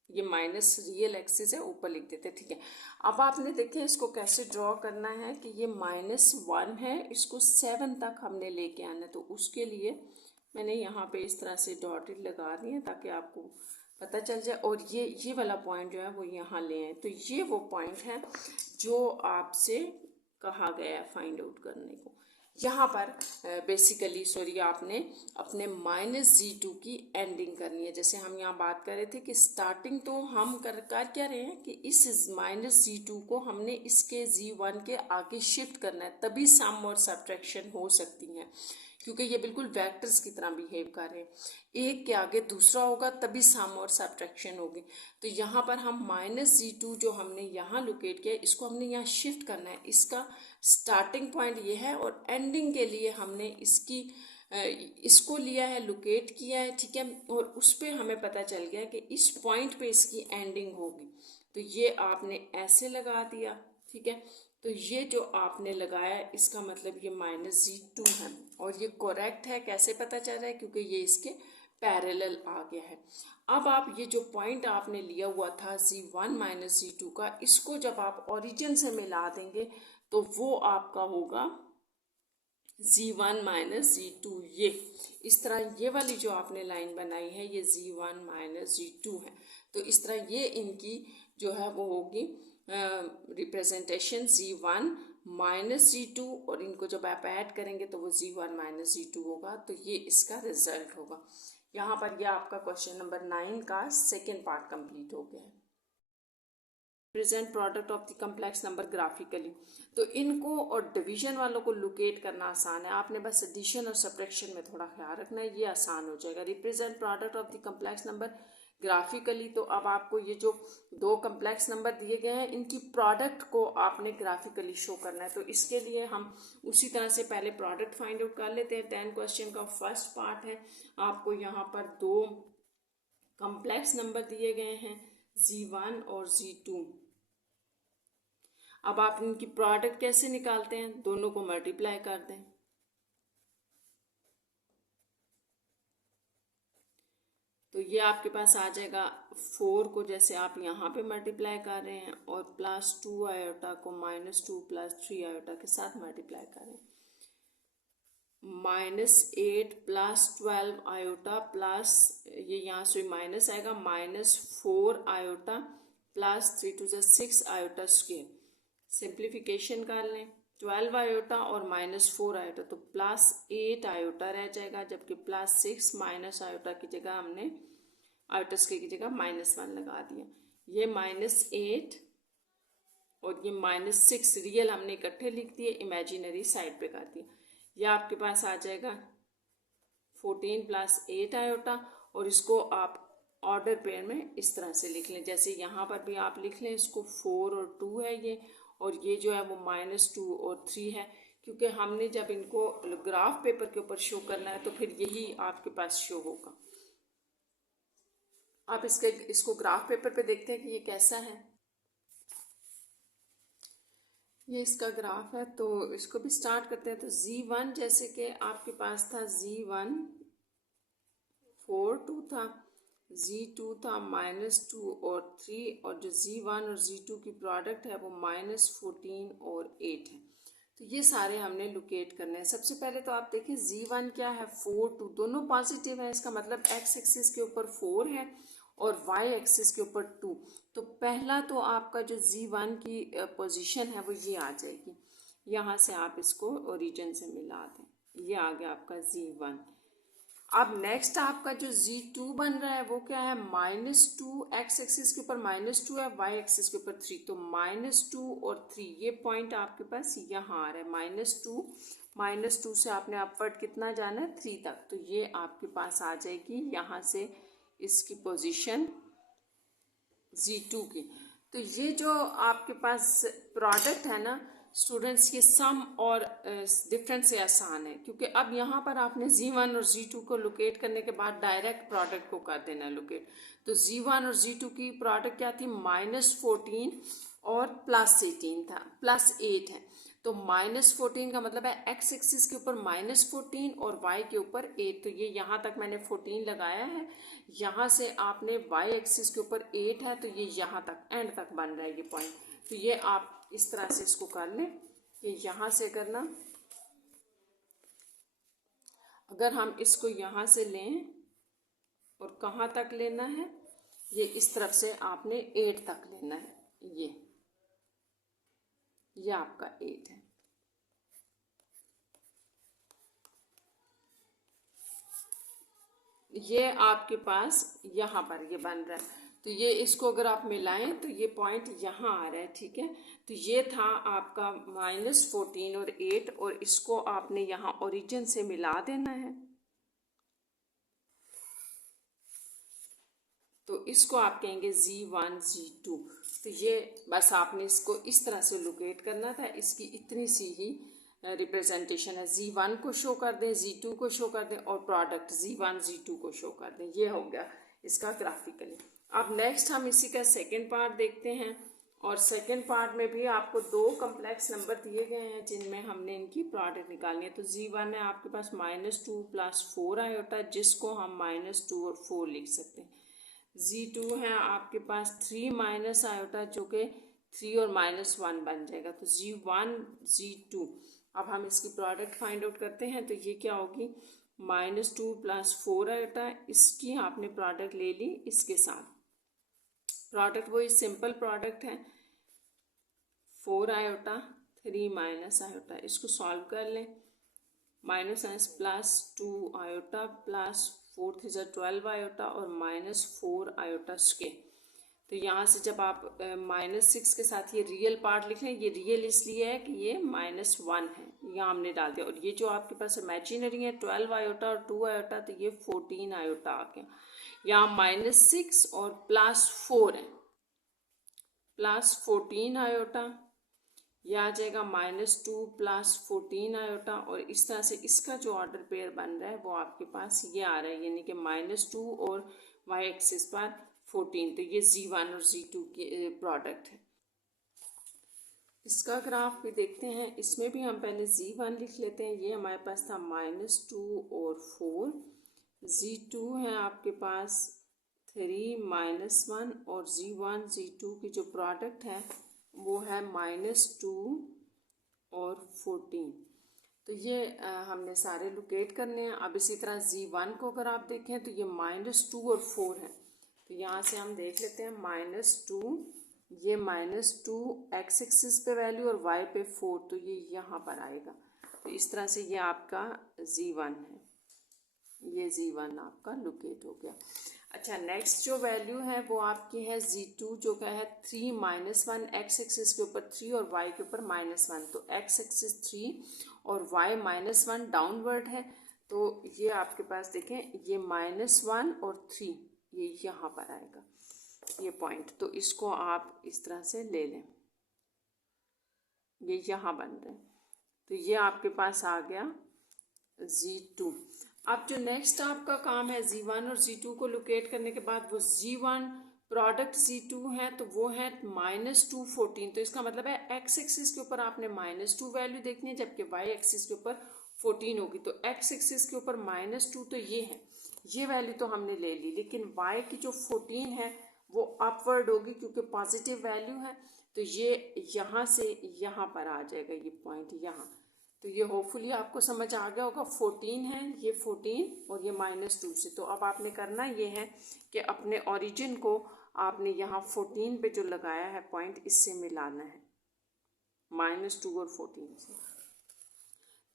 ये माइनस रियल एक्सिस है, ऊपर लिख देते हैं, ठीक है। अब आपने देखे इसको कैसे ड्रॉ करना है कि ये -1 है, इसको 7 तक हमने लेके आना है। तो उसके लिए मैंने यहाँ पे इस तरह से डॉटेड लगा दिए ताकि आपको पता चल जाए। और ये वाला पॉइंट जो है वो यहाँ ले आए। तो ये वो पॉइंट है जो आपसे कहा गया है फाइंड आउट करने को। यहाँ पर बेसिकली सॉरी आपने अपने -z2 की एंडिंग करनी है। जैसे हम यहाँ बात कर रहे थे कि स्टार्टिंग तो हम कर क्या रहे हैं कि इस -z2 को हमने इसके z1 के आगे शिफ्ट करना है, तभी सम और सब्ट्रैक्शन हो सकती हैं, क्योंकि ये बिल्कुल वेक्टर्स की तरह बिहेव कर रहे हैं। एक के आगे दूसरा होगा तभी सम और सब्ट्रैक्शन होगी। तो यहाँ पर हम -z2 जो हमने यहाँ लोकेट किया इसको हमने यहाँ शिफ्ट करना है। इसका स्टार्टिंग पॉइंट ये है और एंडिंग के लिए हमने इसको लिया है, लोकेट किया है, ठीक है। और उस पर हमें पता चल गया कि इस पॉइंट पे इसकी एंडिंग होगी। तो ये आपने ऐसे लगा दिया, ठीक है। तो ये जो आपने लगाया इसका मतलब ये -z2 है और ये करेक्ट है। कैसे पता चल रहा है? क्योंकि ये इसके पैरेलल आ गया है। अब आप ये जो पॉइंट आपने लिया हुआ था z1 -z2 का, इसको जब आप ओरिजिन से मिला देंगे तो वो आपका होगा z1 -z2। ये इस तरह ये वाली जो आपने लाइन बनाई है ये z1 -z2 है। तो इस तरह ये इनकी जो है वो होगी रिप्रेजेंटेशन z1 -z2, और इनको जब आप ऐड करेंगे तो वो z1 -z2 होगा। तो ये इसका रिजल्ट होगा। यहाँ पर यह आपका क्वेश्चन नंबर 9 का सेकेंड पार्ट कंप्लीट हो गया है। Present product of the complex number graphically. तो इनको और डिवीजन वालों को लोकेट करना आसान है, आपने बस एडिशन और सब्ट्रैक्शन में थोड़ा ख्याल रखना है, ये आसान हो जाएगा। Represent product of the complex number graphically, तो अब आपको ये जो दो कम्प्लेक्स नंबर दिए गए हैं इनकी प्रोडक्ट को आपने ग्राफिकली शो करना है। तो इसके लिए हम उसी तरह से पहले प्रोडक्ट फाइंड आउट कर लेते हैं। 10 क्वेश्चन का फर्स्ट पार्ट है। आपको यहाँ पर दो कम्प्लेक्स नंबर दिए गए हैं z1 और z2। अब आप इनकी प्रोडक्ट कैसे निकालते हैं? दोनों को मल्टीप्लाई कर दें। तो ये आपके पास आ जाएगा 4 को जैसे आप यहाँ पे मल्टीप्लाई कर रहे हैं और +2 आयोटा को -2 + 3 आयोटा के साथ मल्टीप्लाई कर रहे हैं। -8 + 12 आयोटा प्लस ये यहाँ से माइनस आएगा -4 iota plus 3 × 6 iota square. Simplification कर लें, 12 आयोटा और -4 आयोटा तो +8 आयोटा रह जाएगा, जबकि +6 माइनस आयोटा की जगह हमने आयोटा स्क्वायर की जगह -1 लगा दिया। ये -8 और ये -6 रियल हमने इकट्ठे लिख दिए, इमेजिनरी साइड पे कर दिया। यह आपके पास आ जाएगा 14 + 8 आयोटा, और इसको आप ऑर्डर पेयर में इस तरह से लिख लें। जैसे यहाँ पर भी आप लिख लें, इसको 4 और 2 है ये, और ये जो है वो -2 और 3 है, क्योंकि हमने जब इनको ग्राफ पेपर के ऊपर शो करना है तो फिर यही आपके पास शो होगा। आप इसको ग्राफ पेपर पे देखते हैं कि ये कैसा है। ये इसका ग्राफ है, तो इसको भी स्टार्ट करते हैं। तो z1 जैसे कि आपके पास था z1 4 2 था, z2 था -2 और 3, और जो z1 और z2 की प्रोडक्ट है वो -14 और 8 है। तो ये सारे हमने लोकेट करने हैं। सबसे पहले तो आप देखें z1 क्या है, 4 2 दोनों पॉजिटिव है, इसका मतलब x एक्सिस के ऊपर 4 है और y एक्सिस के ऊपर 2। तो पहला तो आपका जो z1 की पोजीशन है वो ये आ जाएगी। यहाँ से आप इसको ओरिजिन से मिला दें, ये आ गया आपका z1। अब नेक्स्ट आपका जो z2 बन रहा है वो क्या है, -2 x एक्सिस के ऊपर -2 है, y एक्सिस के ऊपर 3। तो -2 और 3 ये पॉइंट आपके पास यहाँ आ रहा है। -2 से आपने अपवर्ड कितना जाना है, 3 तक। तो ये आपके पास आ जाएगी यहाँ से इसकी पोजीशन z2 की। तो ये जो आपके पास प्रोडक्ट है ना स्टूडेंट्स, ये सम और डिफरेंस से आसान है, क्योंकि अब यहाँ पर आपने z1 और z2 को लोकेट करने के बाद डायरेक्ट प्रोडक्ट को कर देना लोकेट। तो z1 और z2 की प्रोडक्ट क्या थी, -14 और +18 था, +8 है। तो -14 का मतलब है x एक्सिस के ऊपर -14 और y के ऊपर 8। तो ये यहाँ तक मैंने 14 लगाया है, यहाँ से आपने y एक्सिस के ऊपर 8 है, तो ये यहाँ तक एंड तक बन रहा है ये पॉइंट। तो ये आप इस तरह से इसको कर लें कि यहाँ से करना, अगर हम इसको यहाँ से लें और कहाँ तक लेना है, ये इस तरफ से आपने 8 तक लेना है। ये आपका 8 है। ये आपके पास यहाँ पर ये बन रहा है। तो ये इसको अगर आप मिलाएं तो ये पॉइंट यहाँ आ रहा है, ठीक है। तो ये था आपका -14 और 8, और इसको आपने यहाँ ओरिजिन से मिला देना है। तो इसको आप कहेंगे Z1 Z2। तो ये बस आपने इसको इस तरह से लोकेट करना था। इसकी इतनी सी ही रिप्रेजेंटेशन है। Z1 को शो कर दें, Z2 को शो कर दें और प्रोडक्ट Z1 Z2 को शो कर दें। ये हो गया इसका ग्राफिकली। अब नेक्स्ट हम इसी का सेकेंड पार्ट देखते हैं, और सेकेंड पार्ट में भी आपको 2 कम्प्लेक्स नंबर दिए गए हैं जिनमें हमने इनकी प्रोडक्ट निकालनी है। तो Z1 है आपके पास -2 + 4 आयोटा, जिसको हम -2 और 4 लिख सकते हैं। Z2 है आपके पास 3 माइनस आयोटा, जो कि 3 और -1 बन जाएगा। तो Z1 Z2। अब हम इसकी प्रोडक्ट फाइंड आउट करते हैं। तो ये क्या होगी, -2 + 4 आयोटा, इसकी आपने प्रोडक्ट ले ली इसके साथ। प्रोडक्ट वही सिंपल प्रोडक्ट है, 4 आयोटा 3 माइनस आयोटा। इसको सॉल्व कर लें, -s + 2 आयोटा + 4 × 12 आयोटा और -4 आयोटा स्क्वायर। तो यहाँ से जब आप -6 के साथ ये रियल पार्ट लिख लें, ये रियल इसलिए है कि ये -1 है, यहाँ हमने डाल दिया। और ये जो आपके पास इमेजिनरी है 12 आयोटा और 2 आयोटा, तो ये 14 आयोटा आ गया। यहाँ -6 और +4 है, +14 आयोटा, यह आ जाएगा -2 + 14 आयोटा। और इस तरह से इसका जो ऑर्डर पेयर बन रहा है वो आपके पास ये आ रहा है, यानी कि -2 और y एक्सिस पर 14। तो ये Z1 और Z2 की प्रोडक्ट है। इसका ग्राफ भी देखते हैं। इसमें भी हम पहले Z1 लिख लेते हैं। ये हमारे पास था -2 और 4। Z2 है आपके पास 3 -1, और Z1 Z2 की जो प्रोडक्ट है वो है -2 और 14। तो ये हमने सारे लोकेट करने हैं। अब इसी तरह Z1 को अगर आप देखें तो ये -2 और 4 है। तो यहाँ से हम देख लेते हैं, -2, ये -2 x एक्सिस पे वैल्यू और y पे 4, तो ये यहाँ पर आएगा। तो इस तरह से ये आपका Z1 है, ये Z1 आपका लोकेट हो गया। अच्छा, नेक्स्ट जो वैल्यू है वो आपकी है Z2, जो क्या है 3 -1, x एक्सिस के ऊपर 3 और y के ऊपर -1। तो x एक्सिस 3 और y -1 डाउनवर्ड है। तो ये आपके पास देखें, ये -1 और 3 ये यहाँ पर आएगा ये पॉइंट। तो इसको आप इस तरह से ले लें, ये यहाँ बन रहे हैं। तो ये आपके पास आ गया Z2। अब जो नेक्स्ट आपका काम है Z1 और Z2 को लोकेट करने के बाद, वो Z1 प्रोडक्ट Z2 है, तो वो है -2 14। तो इसका मतलब है x एक्सिस के ऊपर आपने -2 वैल्यू देखनी है, जबकि y एक्सिस के ऊपर 14 होगी। तो x एक्सिस के ऊपर -2 तो ये है, ये वैल्यू तो हमने ले ली, लेकिन y की जो 14 है वो अपवर्ड होगी क्योंकि पॉजिटिव वैल्यू है। तो ये यहाँ से यहाँ पर आ जाएगा ये पॉइंट यहाँ। तो ये होपफुली आपको समझ आ गया होगा। 14 है, ये 14 और ये -2 से। तो अब आपने करना ये है कि अपने ओरिजिन को आपने यहाँ 14 पे जो लगाया है पॉइंट, इससे मिलाना है, -2 और 14 से।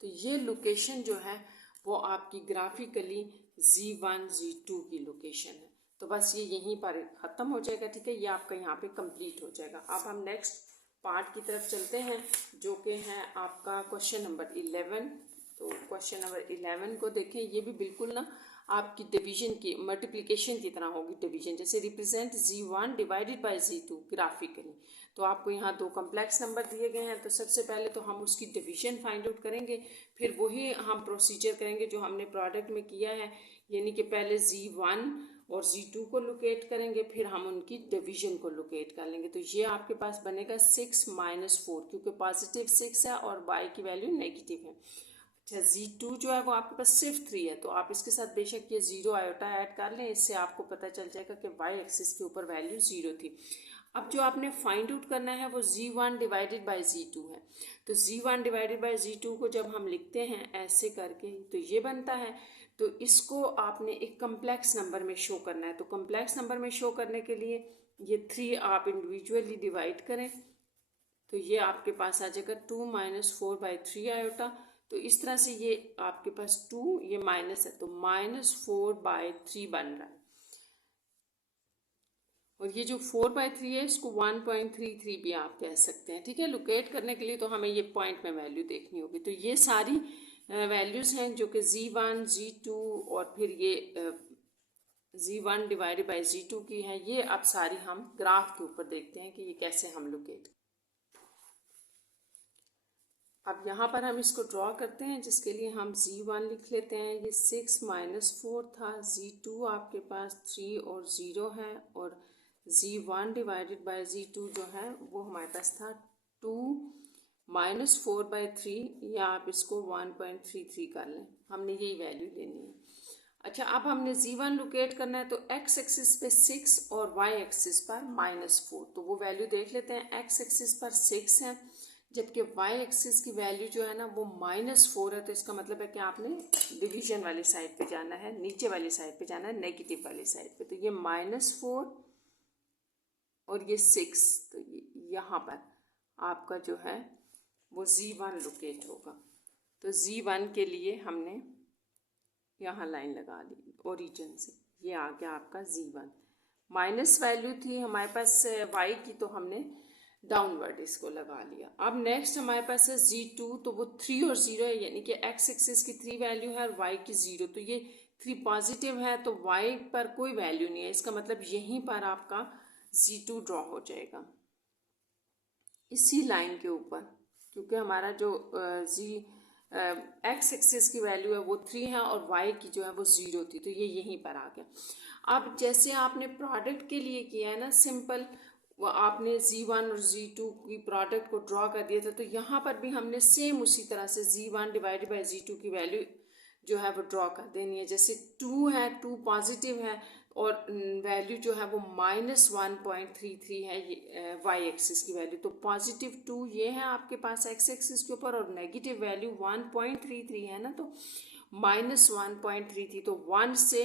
तो ये लोकेशन जो है वो आपकी ग्राफिकली Z1 Z2 की लोकेशन है। तो बस ये यहीं पर ख़त्म हो जाएगा, ठीक है। ये आपका यहाँ पे कंप्लीट हो जाएगा। अब हम नेक्स्ट पार्ट की तरफ चलते हैं, जो कि है आपका क्वेश्चन नंबर 11। तो क्वेश्चन नंबर 11 को देखें। ये भी बिल्कुल ना आपकी डिवीजन की, मल्टीप्लिकेशन की तरह होगी डिवीजन। जैसे represent Z1 divided by Z2 graphically. तो आपको यहाँ 2 कम्प्लेक्स नंबर दिए गए हैं। तो सबसे पहले तो हम उसकी डिवीजन फाइंड आउट करेंगे, फिर वही हम प्रोसीजर करेंगे जो हमने प्रोडक्ट में किया है, यानी कि पहले Z1 और Z2 को लोकेट करेंगे, फिर हम उनकी डिवीजन को लोकेट कर लेंगे। तो ये आपके पास बनेगा 6 - 4, क्योंकि पॉजिटिव 6 है और y की वैल्यू नेगेटिव है। अच्छा, Z2 जो है वो आपके पास सिर्फ 3 है, तो आप इसके साथ बेशक ये 0 आयोटा ऐड कर लें, इससे आपको पता चल जाएगा कि y एक्सिस के ऊपर वैल्यू 0 थी। अब जो आपने फाइंड आउट करना है वो Z1 डिवाइडेड बाय Z2 है। तो Z1 डिवाइडेड बाय Z2 को जब हम लिखते हैं ऐसे करके तो ये बनता है। तो इसको आपने एक कम्प्लेक्स नंबर में शो करना है। तो कम्प्लेक्स नंबर में शो करने के लिए ये 3 आप इंडिविजुअली डिवाइड करें, तो ये आपके पास आ जाएगा 2 - 4/3 आयोटा। तो इस तरह से ये आपके पास 2, ये माइनस है, तो -4/3 बन रहा है। और ये जो 4/3 है इसको 1.33 भी आप कह सकते हैं। ठीक है, लोकेट करने के लिए तो हमें ये पॉइंट में वैल्यू देखनी होगी। तो ये सारी वैल्यूज़ हैं जो कि Z1, Z2 और फिर ये Z1 डिवाइडेड बाय Z2 की है। ये अब सारी हम ग्राफ के ऊपर देखते हैं कि ये कैसे हम लोकेट। अब यहाँ पर हम इसको ड्रॉ करते हैं, जिसके लिए हम Z1 लिख लेते हैं। ये 6 - 4 था। Z2 आपके पास 3 और 0 है, और Z1 डिवाइडेड बाय Z2 जो है वो हमारे पास था 2 - 4/3, या आप इसको 1.33 कर लें, हमने यही वैल्यू लेनी है। अच्छा, अब हमने Z1 लोकेट करना है, तो x एक्सिस पे 6 और y एक्सिस पर -4, तो वो वैल्यू देख लेते हैं। x एक्सिस पर 6 है, जबकि y एक्सिस की वैल्यू जो है ना वो -4 है। तो इसका मतलब है कि आपने डिवीजन वाली साइड पे जाना है, नीचे वाली साइड पे जाना है, नेगेटिव वाली साइड पे। तो ये -4 और ये 6, तो यहाँ पर आपका जो है वो Z1 लोकेट होगा। तो Z1 के लिए हमने यहाँ लाइन लगा दी ओरिजिन से, ये आ गया आपका Z1। माइनस वैल्यू थी हमारे पास y की, तो हमने डाउनवर्ड इसको लगा लिया। अब नेक्स्ट हमारे पास है Z2, तो वो 3 और 0 है, यानी कि x एक्सिस की 3 वैल्यू है और y की 0। तो ये 3 पॉजिटिव है, तो y पर कोई वैल्यू नहीं है। इसका मतलब यहीं पर आपका Z2 ड्रॉ हो जाएगा, इसी लाइन के ऊपर, क्योंकि हमारा जो x एक्सिस की वैल्यू है वो 3 है और y की जो है वो 0 थी, तो ये यहीं पर आ गया। अब जैसे आपने प्रोडक्ट के लिए किया है ना सिंपल, वो आपने Z1 और Z2 की प्रोडक्ट को ड्रॉ कर दिया था, तो यहाँ पर भी हमने सेम उसी तरह से Z1 डिवाइडेड बाय Z2 की वैल्यू जो है वो ड्रॉ कर देनी है। जैसे 2 है, 2 पॉजिटिव है और वैल्यू जो है वो -1.33 है, ये y एक्सिस की वैल्यू। तो +2 ये है आपके पास x एक्सिस के ऊपर, और नेगेटिव वैल्यू 1.33 है ना, तो -1.33। तो 1 से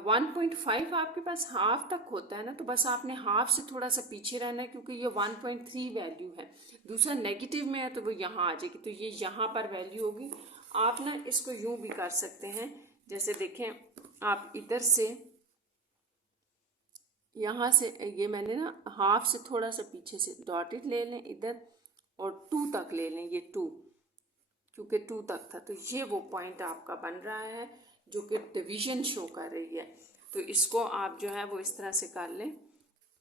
1.5 आपके पास हाफ तक होता है ना, तो बस आपने हाफ से थोड़ा सा पीछे रहना है, क्योंकि ये 1.3 वैल्यू है, दूसरा नेगेटिव में है, तो वो यहाँ आ जाएगी। तो ये यहाँ पर वैल्यू होगी। आप ना इसको यूँ भी कर सकते हैं, जैसे देखें आप इधर से, यहाँ से ये मैंने ना हाफ से थोड़ा सा पीछे से डॉटेड ले लें इधर, और 2 तक ले लें, ये 2, क्योंकि 2 तक था, तो ये वो पॉइंट आपका बन रहा है जो कि डिवीजन शो कर रही है। तो इसको आप जो है वो इस तरह से कर लें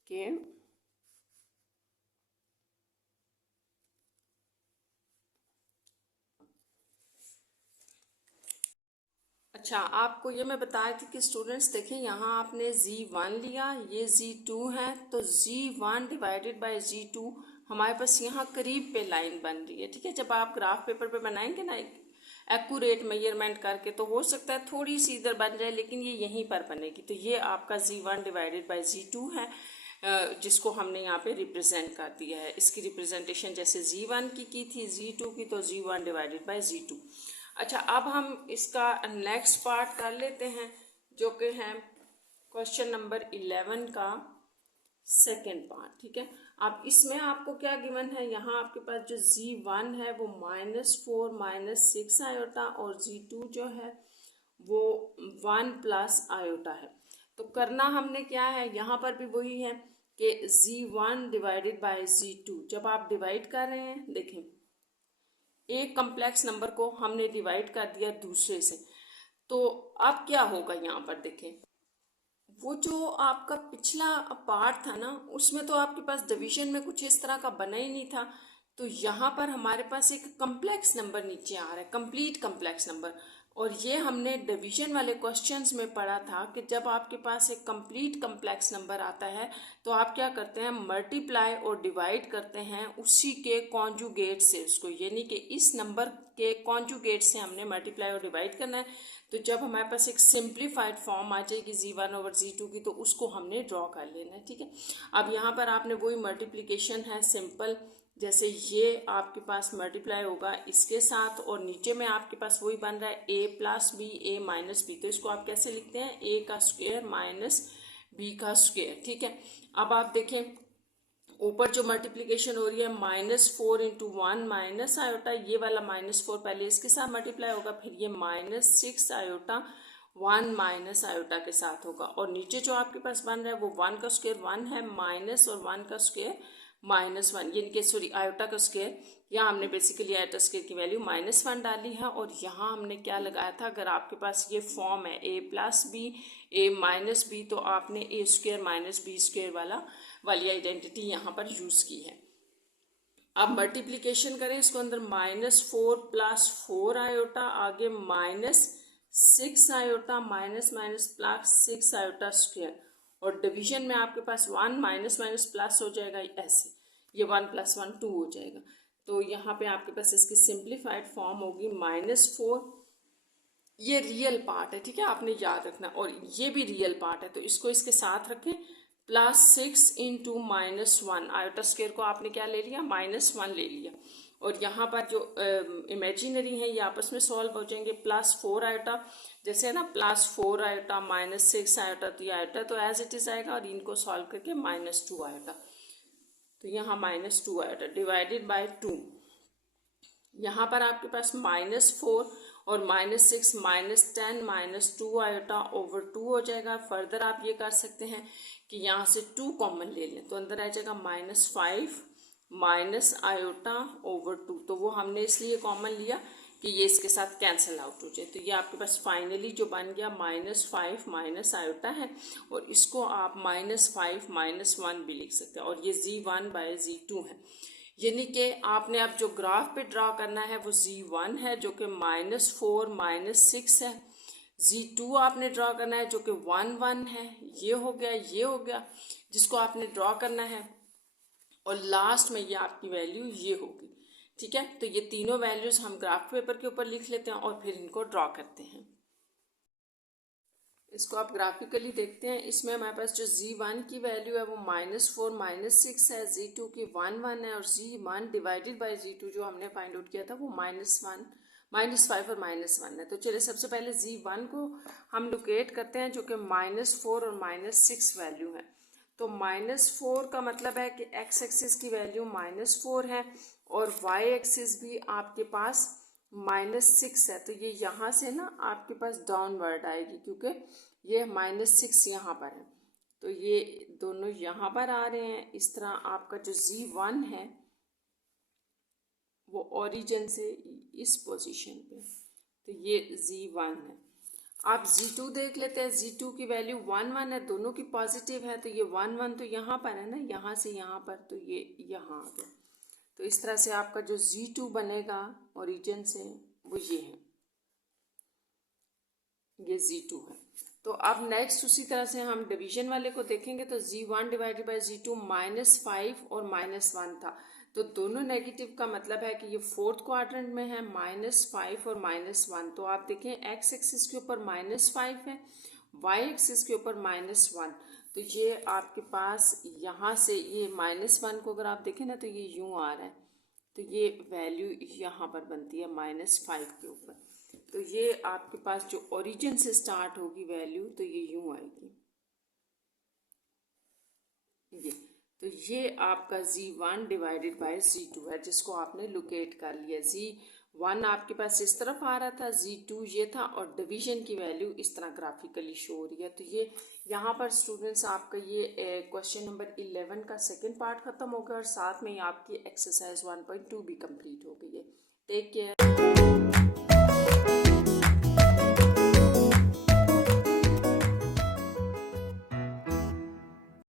कि अच्छा, आपको ये मैं बताया थी कि स्टूडेंट्स देखें, यहाँ आपने Z1 लिया, ये Z2 है, तो Z1 डिवाइडेड बाय Z2 हमारे पास यहाँ करीब पे लाइन बन रही है। ठीक है, जब आप ग्राफ पेपर पे बनाएंगे ना एक्यूरेट मेजरमेंट करके, तो हो सकता है थोड़ी सी इधर बन जाए, लेकिन ये यहीं पर बनेगी। तो ये आपका Z1 डिवाइडेड बाय Z2 है, जिसको हमने यहाँ पे रिप्रेजेंट कर दिया है। इसकी रिप्रेजेंटेशन जैसे Z1 की थी, Z2 की, तो Z1 डिवाइडेड बाय Z2। अच्छा, अब हम इसका नेक्स्ट पार्ट कर लेते हैं, जो कि है क्वेश्चन नंबर 11 का सेकेंड पार्ट। ठीक है, अब इसमें आपको क्या गिवन है, यहाँ आपके पास जो Z1 है वो -4 - 6 आयोटा, और Z2 जो है वो 1 + आयोटा है। तो करना हमने क्या है, यहाँ पर भी वही है कि Z1 डिवाइडेड बाय Z2, जब आप डिवाइड कर रहे हैं, देखें एक कम्प्लेक्स नंबर को हमने डिवाइड कर दिया दूसरे से, तो अब क्या होगा, यहाँ पर देखें वो जो आपका पिछला पार्ट था ना, उसमें तो आपके पास डिवीजन में कुछ इस तरह का बना ही नहीं था। तो यहाँ पर हमारे पास एक कम्प्लेक्स नंबर नीचे आ रहा है, कंप्लीट कम्प्लेक्स नंबर, और ये हमने डिवीजन वाले क्वेश्चंस में पढ़ा था कि जब आपके पास एक कंप्लीट कम्प्लेक्स नंबर आता है तो आप क्या करते हैं, मल्टीप्लाई और डिवाइड करते हैं उसी के कॉन्जुगेट से उसको, यानी कि इस नंबर के कॉन्जुगेट से हमने मल्टीप्लाई और डिवाइड करना है। तो जब हमारे पास एक सिंप्लीफाइड फॉर्म आ जाएगी z1/z2 की, तो उसको हमने ड्रॉ कर लेना है, ठीक है। अब यहाँ पर आपने वही मल्टीप्लिकेशन है सिंपल, जैसे ये आपके पास मल्टीप्लाई होगा इसके साथ और नीचे में आपके पास वही बन रहा है a plus B a minus B, तो इसको आप कैसे लिखते हैं, a का स्क्वायर माइनस b का स्क्वायर, ठीक है। अब आप देखें ऊपर जो मल्टीप्लिकेशन हो रही है -4 इंटू 1 माइनस आयोटा, ये वाला -4 पहले इसके साथ मल्टीप्लाई होगा, फिर ये -6 आयोटा 1 माइनस आयोटा के साथ होगा, और नीचे जो आपके पास बन रहा है वो 1 का स्क्वायर 1 है माइनस और 1 का स्क्वायर -1, यानी कि सॉरी आयोटा का स्क्वायर, यहाँ हमने बेसिकली आयोटा स्क्वायर की वैल्यू -1 डाली है, और यहाँ हमने क्या लगाया था, अगर आपके पास ये फॉर्म है a plus B a minus B, तो आपने a square minus B square वाली आइडेंटिटी यहाँ पर यूज की है। अब मल्टीप्लिकेशन करें इसको, अंदर -4 प्लस 4 आयोटा, आगे -6 iota minus minus plus 6 iota square, और डिवीजन में आपके पास 1 माइनस माइनस प्लस हो जाएगा, ऐसे ये 1 + 1 2 हो जाएगा। तो यहाँ पे आपके पास इसकी सिंप्लीफाइड फॉर्म होगी -4, ये रियल पार्ट है, ठीक है, आपने याद रखना, और ये भी रियल पार्ट है, तो इसको इसके साथ रखें, +6 इंटू -1, आयोटा स्क्वायर को आपने क्या ले लिया, -1 ले लिया, और यहाँ पर जो इमेजिनरी है ये आपस में सॉल्व हो जाएंगे, +4 आयोटा, जैसे है ना +4 आयोटा -6 आयोटा, तो ये आयोटा तो एज इट इज आएगा, और इनको सॉल्व करके -2 आयोटा, तो यहाँ -2 आयोटा डिवाइडेड बाय 2, यहाँ पर आपके पास -4 और -6 -10 -2 आयोटा ओवर 2 हो जाएगा। फर्दर आप ये कर सकते हैं कि यहाँ से 2 कॉमन ले लें, तो अंदर आ जाएगा -5 माइनस आयोटा ओवर 2, तो वो हमने इसलिए कॉमन लिया कि ये इसके साथ कैंसिल आउट हो जाए, तो ये आपके पास फाइनली जो बन गया -5 माइनस आयोटा है, और इसको आप -5 -1 भी लिख सकते हैं, और ये z1/z2 है, यानी कि आपने अब जो ग्राफ पे ड्रा करना है वो z1 है जो कि -4 -6 है, z2 आपने ड्रा करना है जो कि 1 1 है, ये हो गया जिसको आपने ड्रा करना है, और लास्ट में ये आपकी वैल्यू ये होगी, ठीक है। तो ये तीनों वैल्यूज हम ग्राफ पेपर के ऊपर लिख लेते हैं और फिर इनको ड्रॉ करते हैं। इसको आप ग्राफिकली देखते हैं, इसमें हमारे पास जो z1 की वैल्यू है वो -4 -6 है, z2 की 1 1 है, और z1 डिवाइडेड बाय z2 जो हमने फाइंड आउट किया था वो -1 -5 और -1 है। तो चलिए सबसे पहले z1 को हम लोकेट करते हैं जो कि -4 और -6 वैल्यू है। तो -4 का मतलब है कि x एक्सिस की वैल्यू -4 है और y एक्सिस भी आपके पास -6 है, तो ये यहाँ से ना आपके पास डाउनवर्ड आएगी क्योंकि ये -6 यहाँ पर है, तो ये दोनों यहाँ पर आ रहे हैं। इस तरह आपका जो z1 है वो ओरिजिन से इस पोजीशन पे, तो ये z1 है। आप z2 देख लेते हैं, z2 की वैल्यू 1 1 है, दोनों की पॉजिटिव है, तो ये 1 1 तो यहाँ पर है ना, यहाँ से यहाँ पर, तो ये यहाँ आ गया। तो इस तरह से आपका जो z2 बनेगा ओरिजिन से वो ये है, ये z2 है। तो अब नेक्स्ट उसी तरह से हम डिवीजन वाले को देखेंगे, तो z1 डिवाइडेड बाय z2 -5 और -1 था, तो दोनों नेगेटिव का मतलब है कि ये फोर्थ क्वाड्रेंट में है, -5 और -1। तो आप देखें x एक्सिस के ऊपर -5 है, y एक्सिस के ऊपर -1, तो ये आपके पास यहाँ से ये -1 को अगर आप देखें ना तो ये यूँ आ रहा है, तो ये वैल्यू यहाँ पर बनती है -5 के ऊपर, तो ये आपके पास जो ओरिजिन से स्टार्ट होगी वैल्यू, तो ये यूँ आएगी, तो ये आपका z1 डिवाइडेड बाय z2 है जिसको आपने लोकेट कर लिया। z1 आपके पास इस तरफ आ रहा था, z2 ये था, और डिवीजन की वैल्यू इस तरह ग्राफिकली शो हो रही है। तो ये यहाँ पर स्टूडेंट्स आपका ये क्वेश्चन नंबर 11 का सेकंड पार्ट खत्म हो गया, और साथ में ही आपकी एक्सरसाइज 1.2 भी कंप्लीट हो गई है। Take care.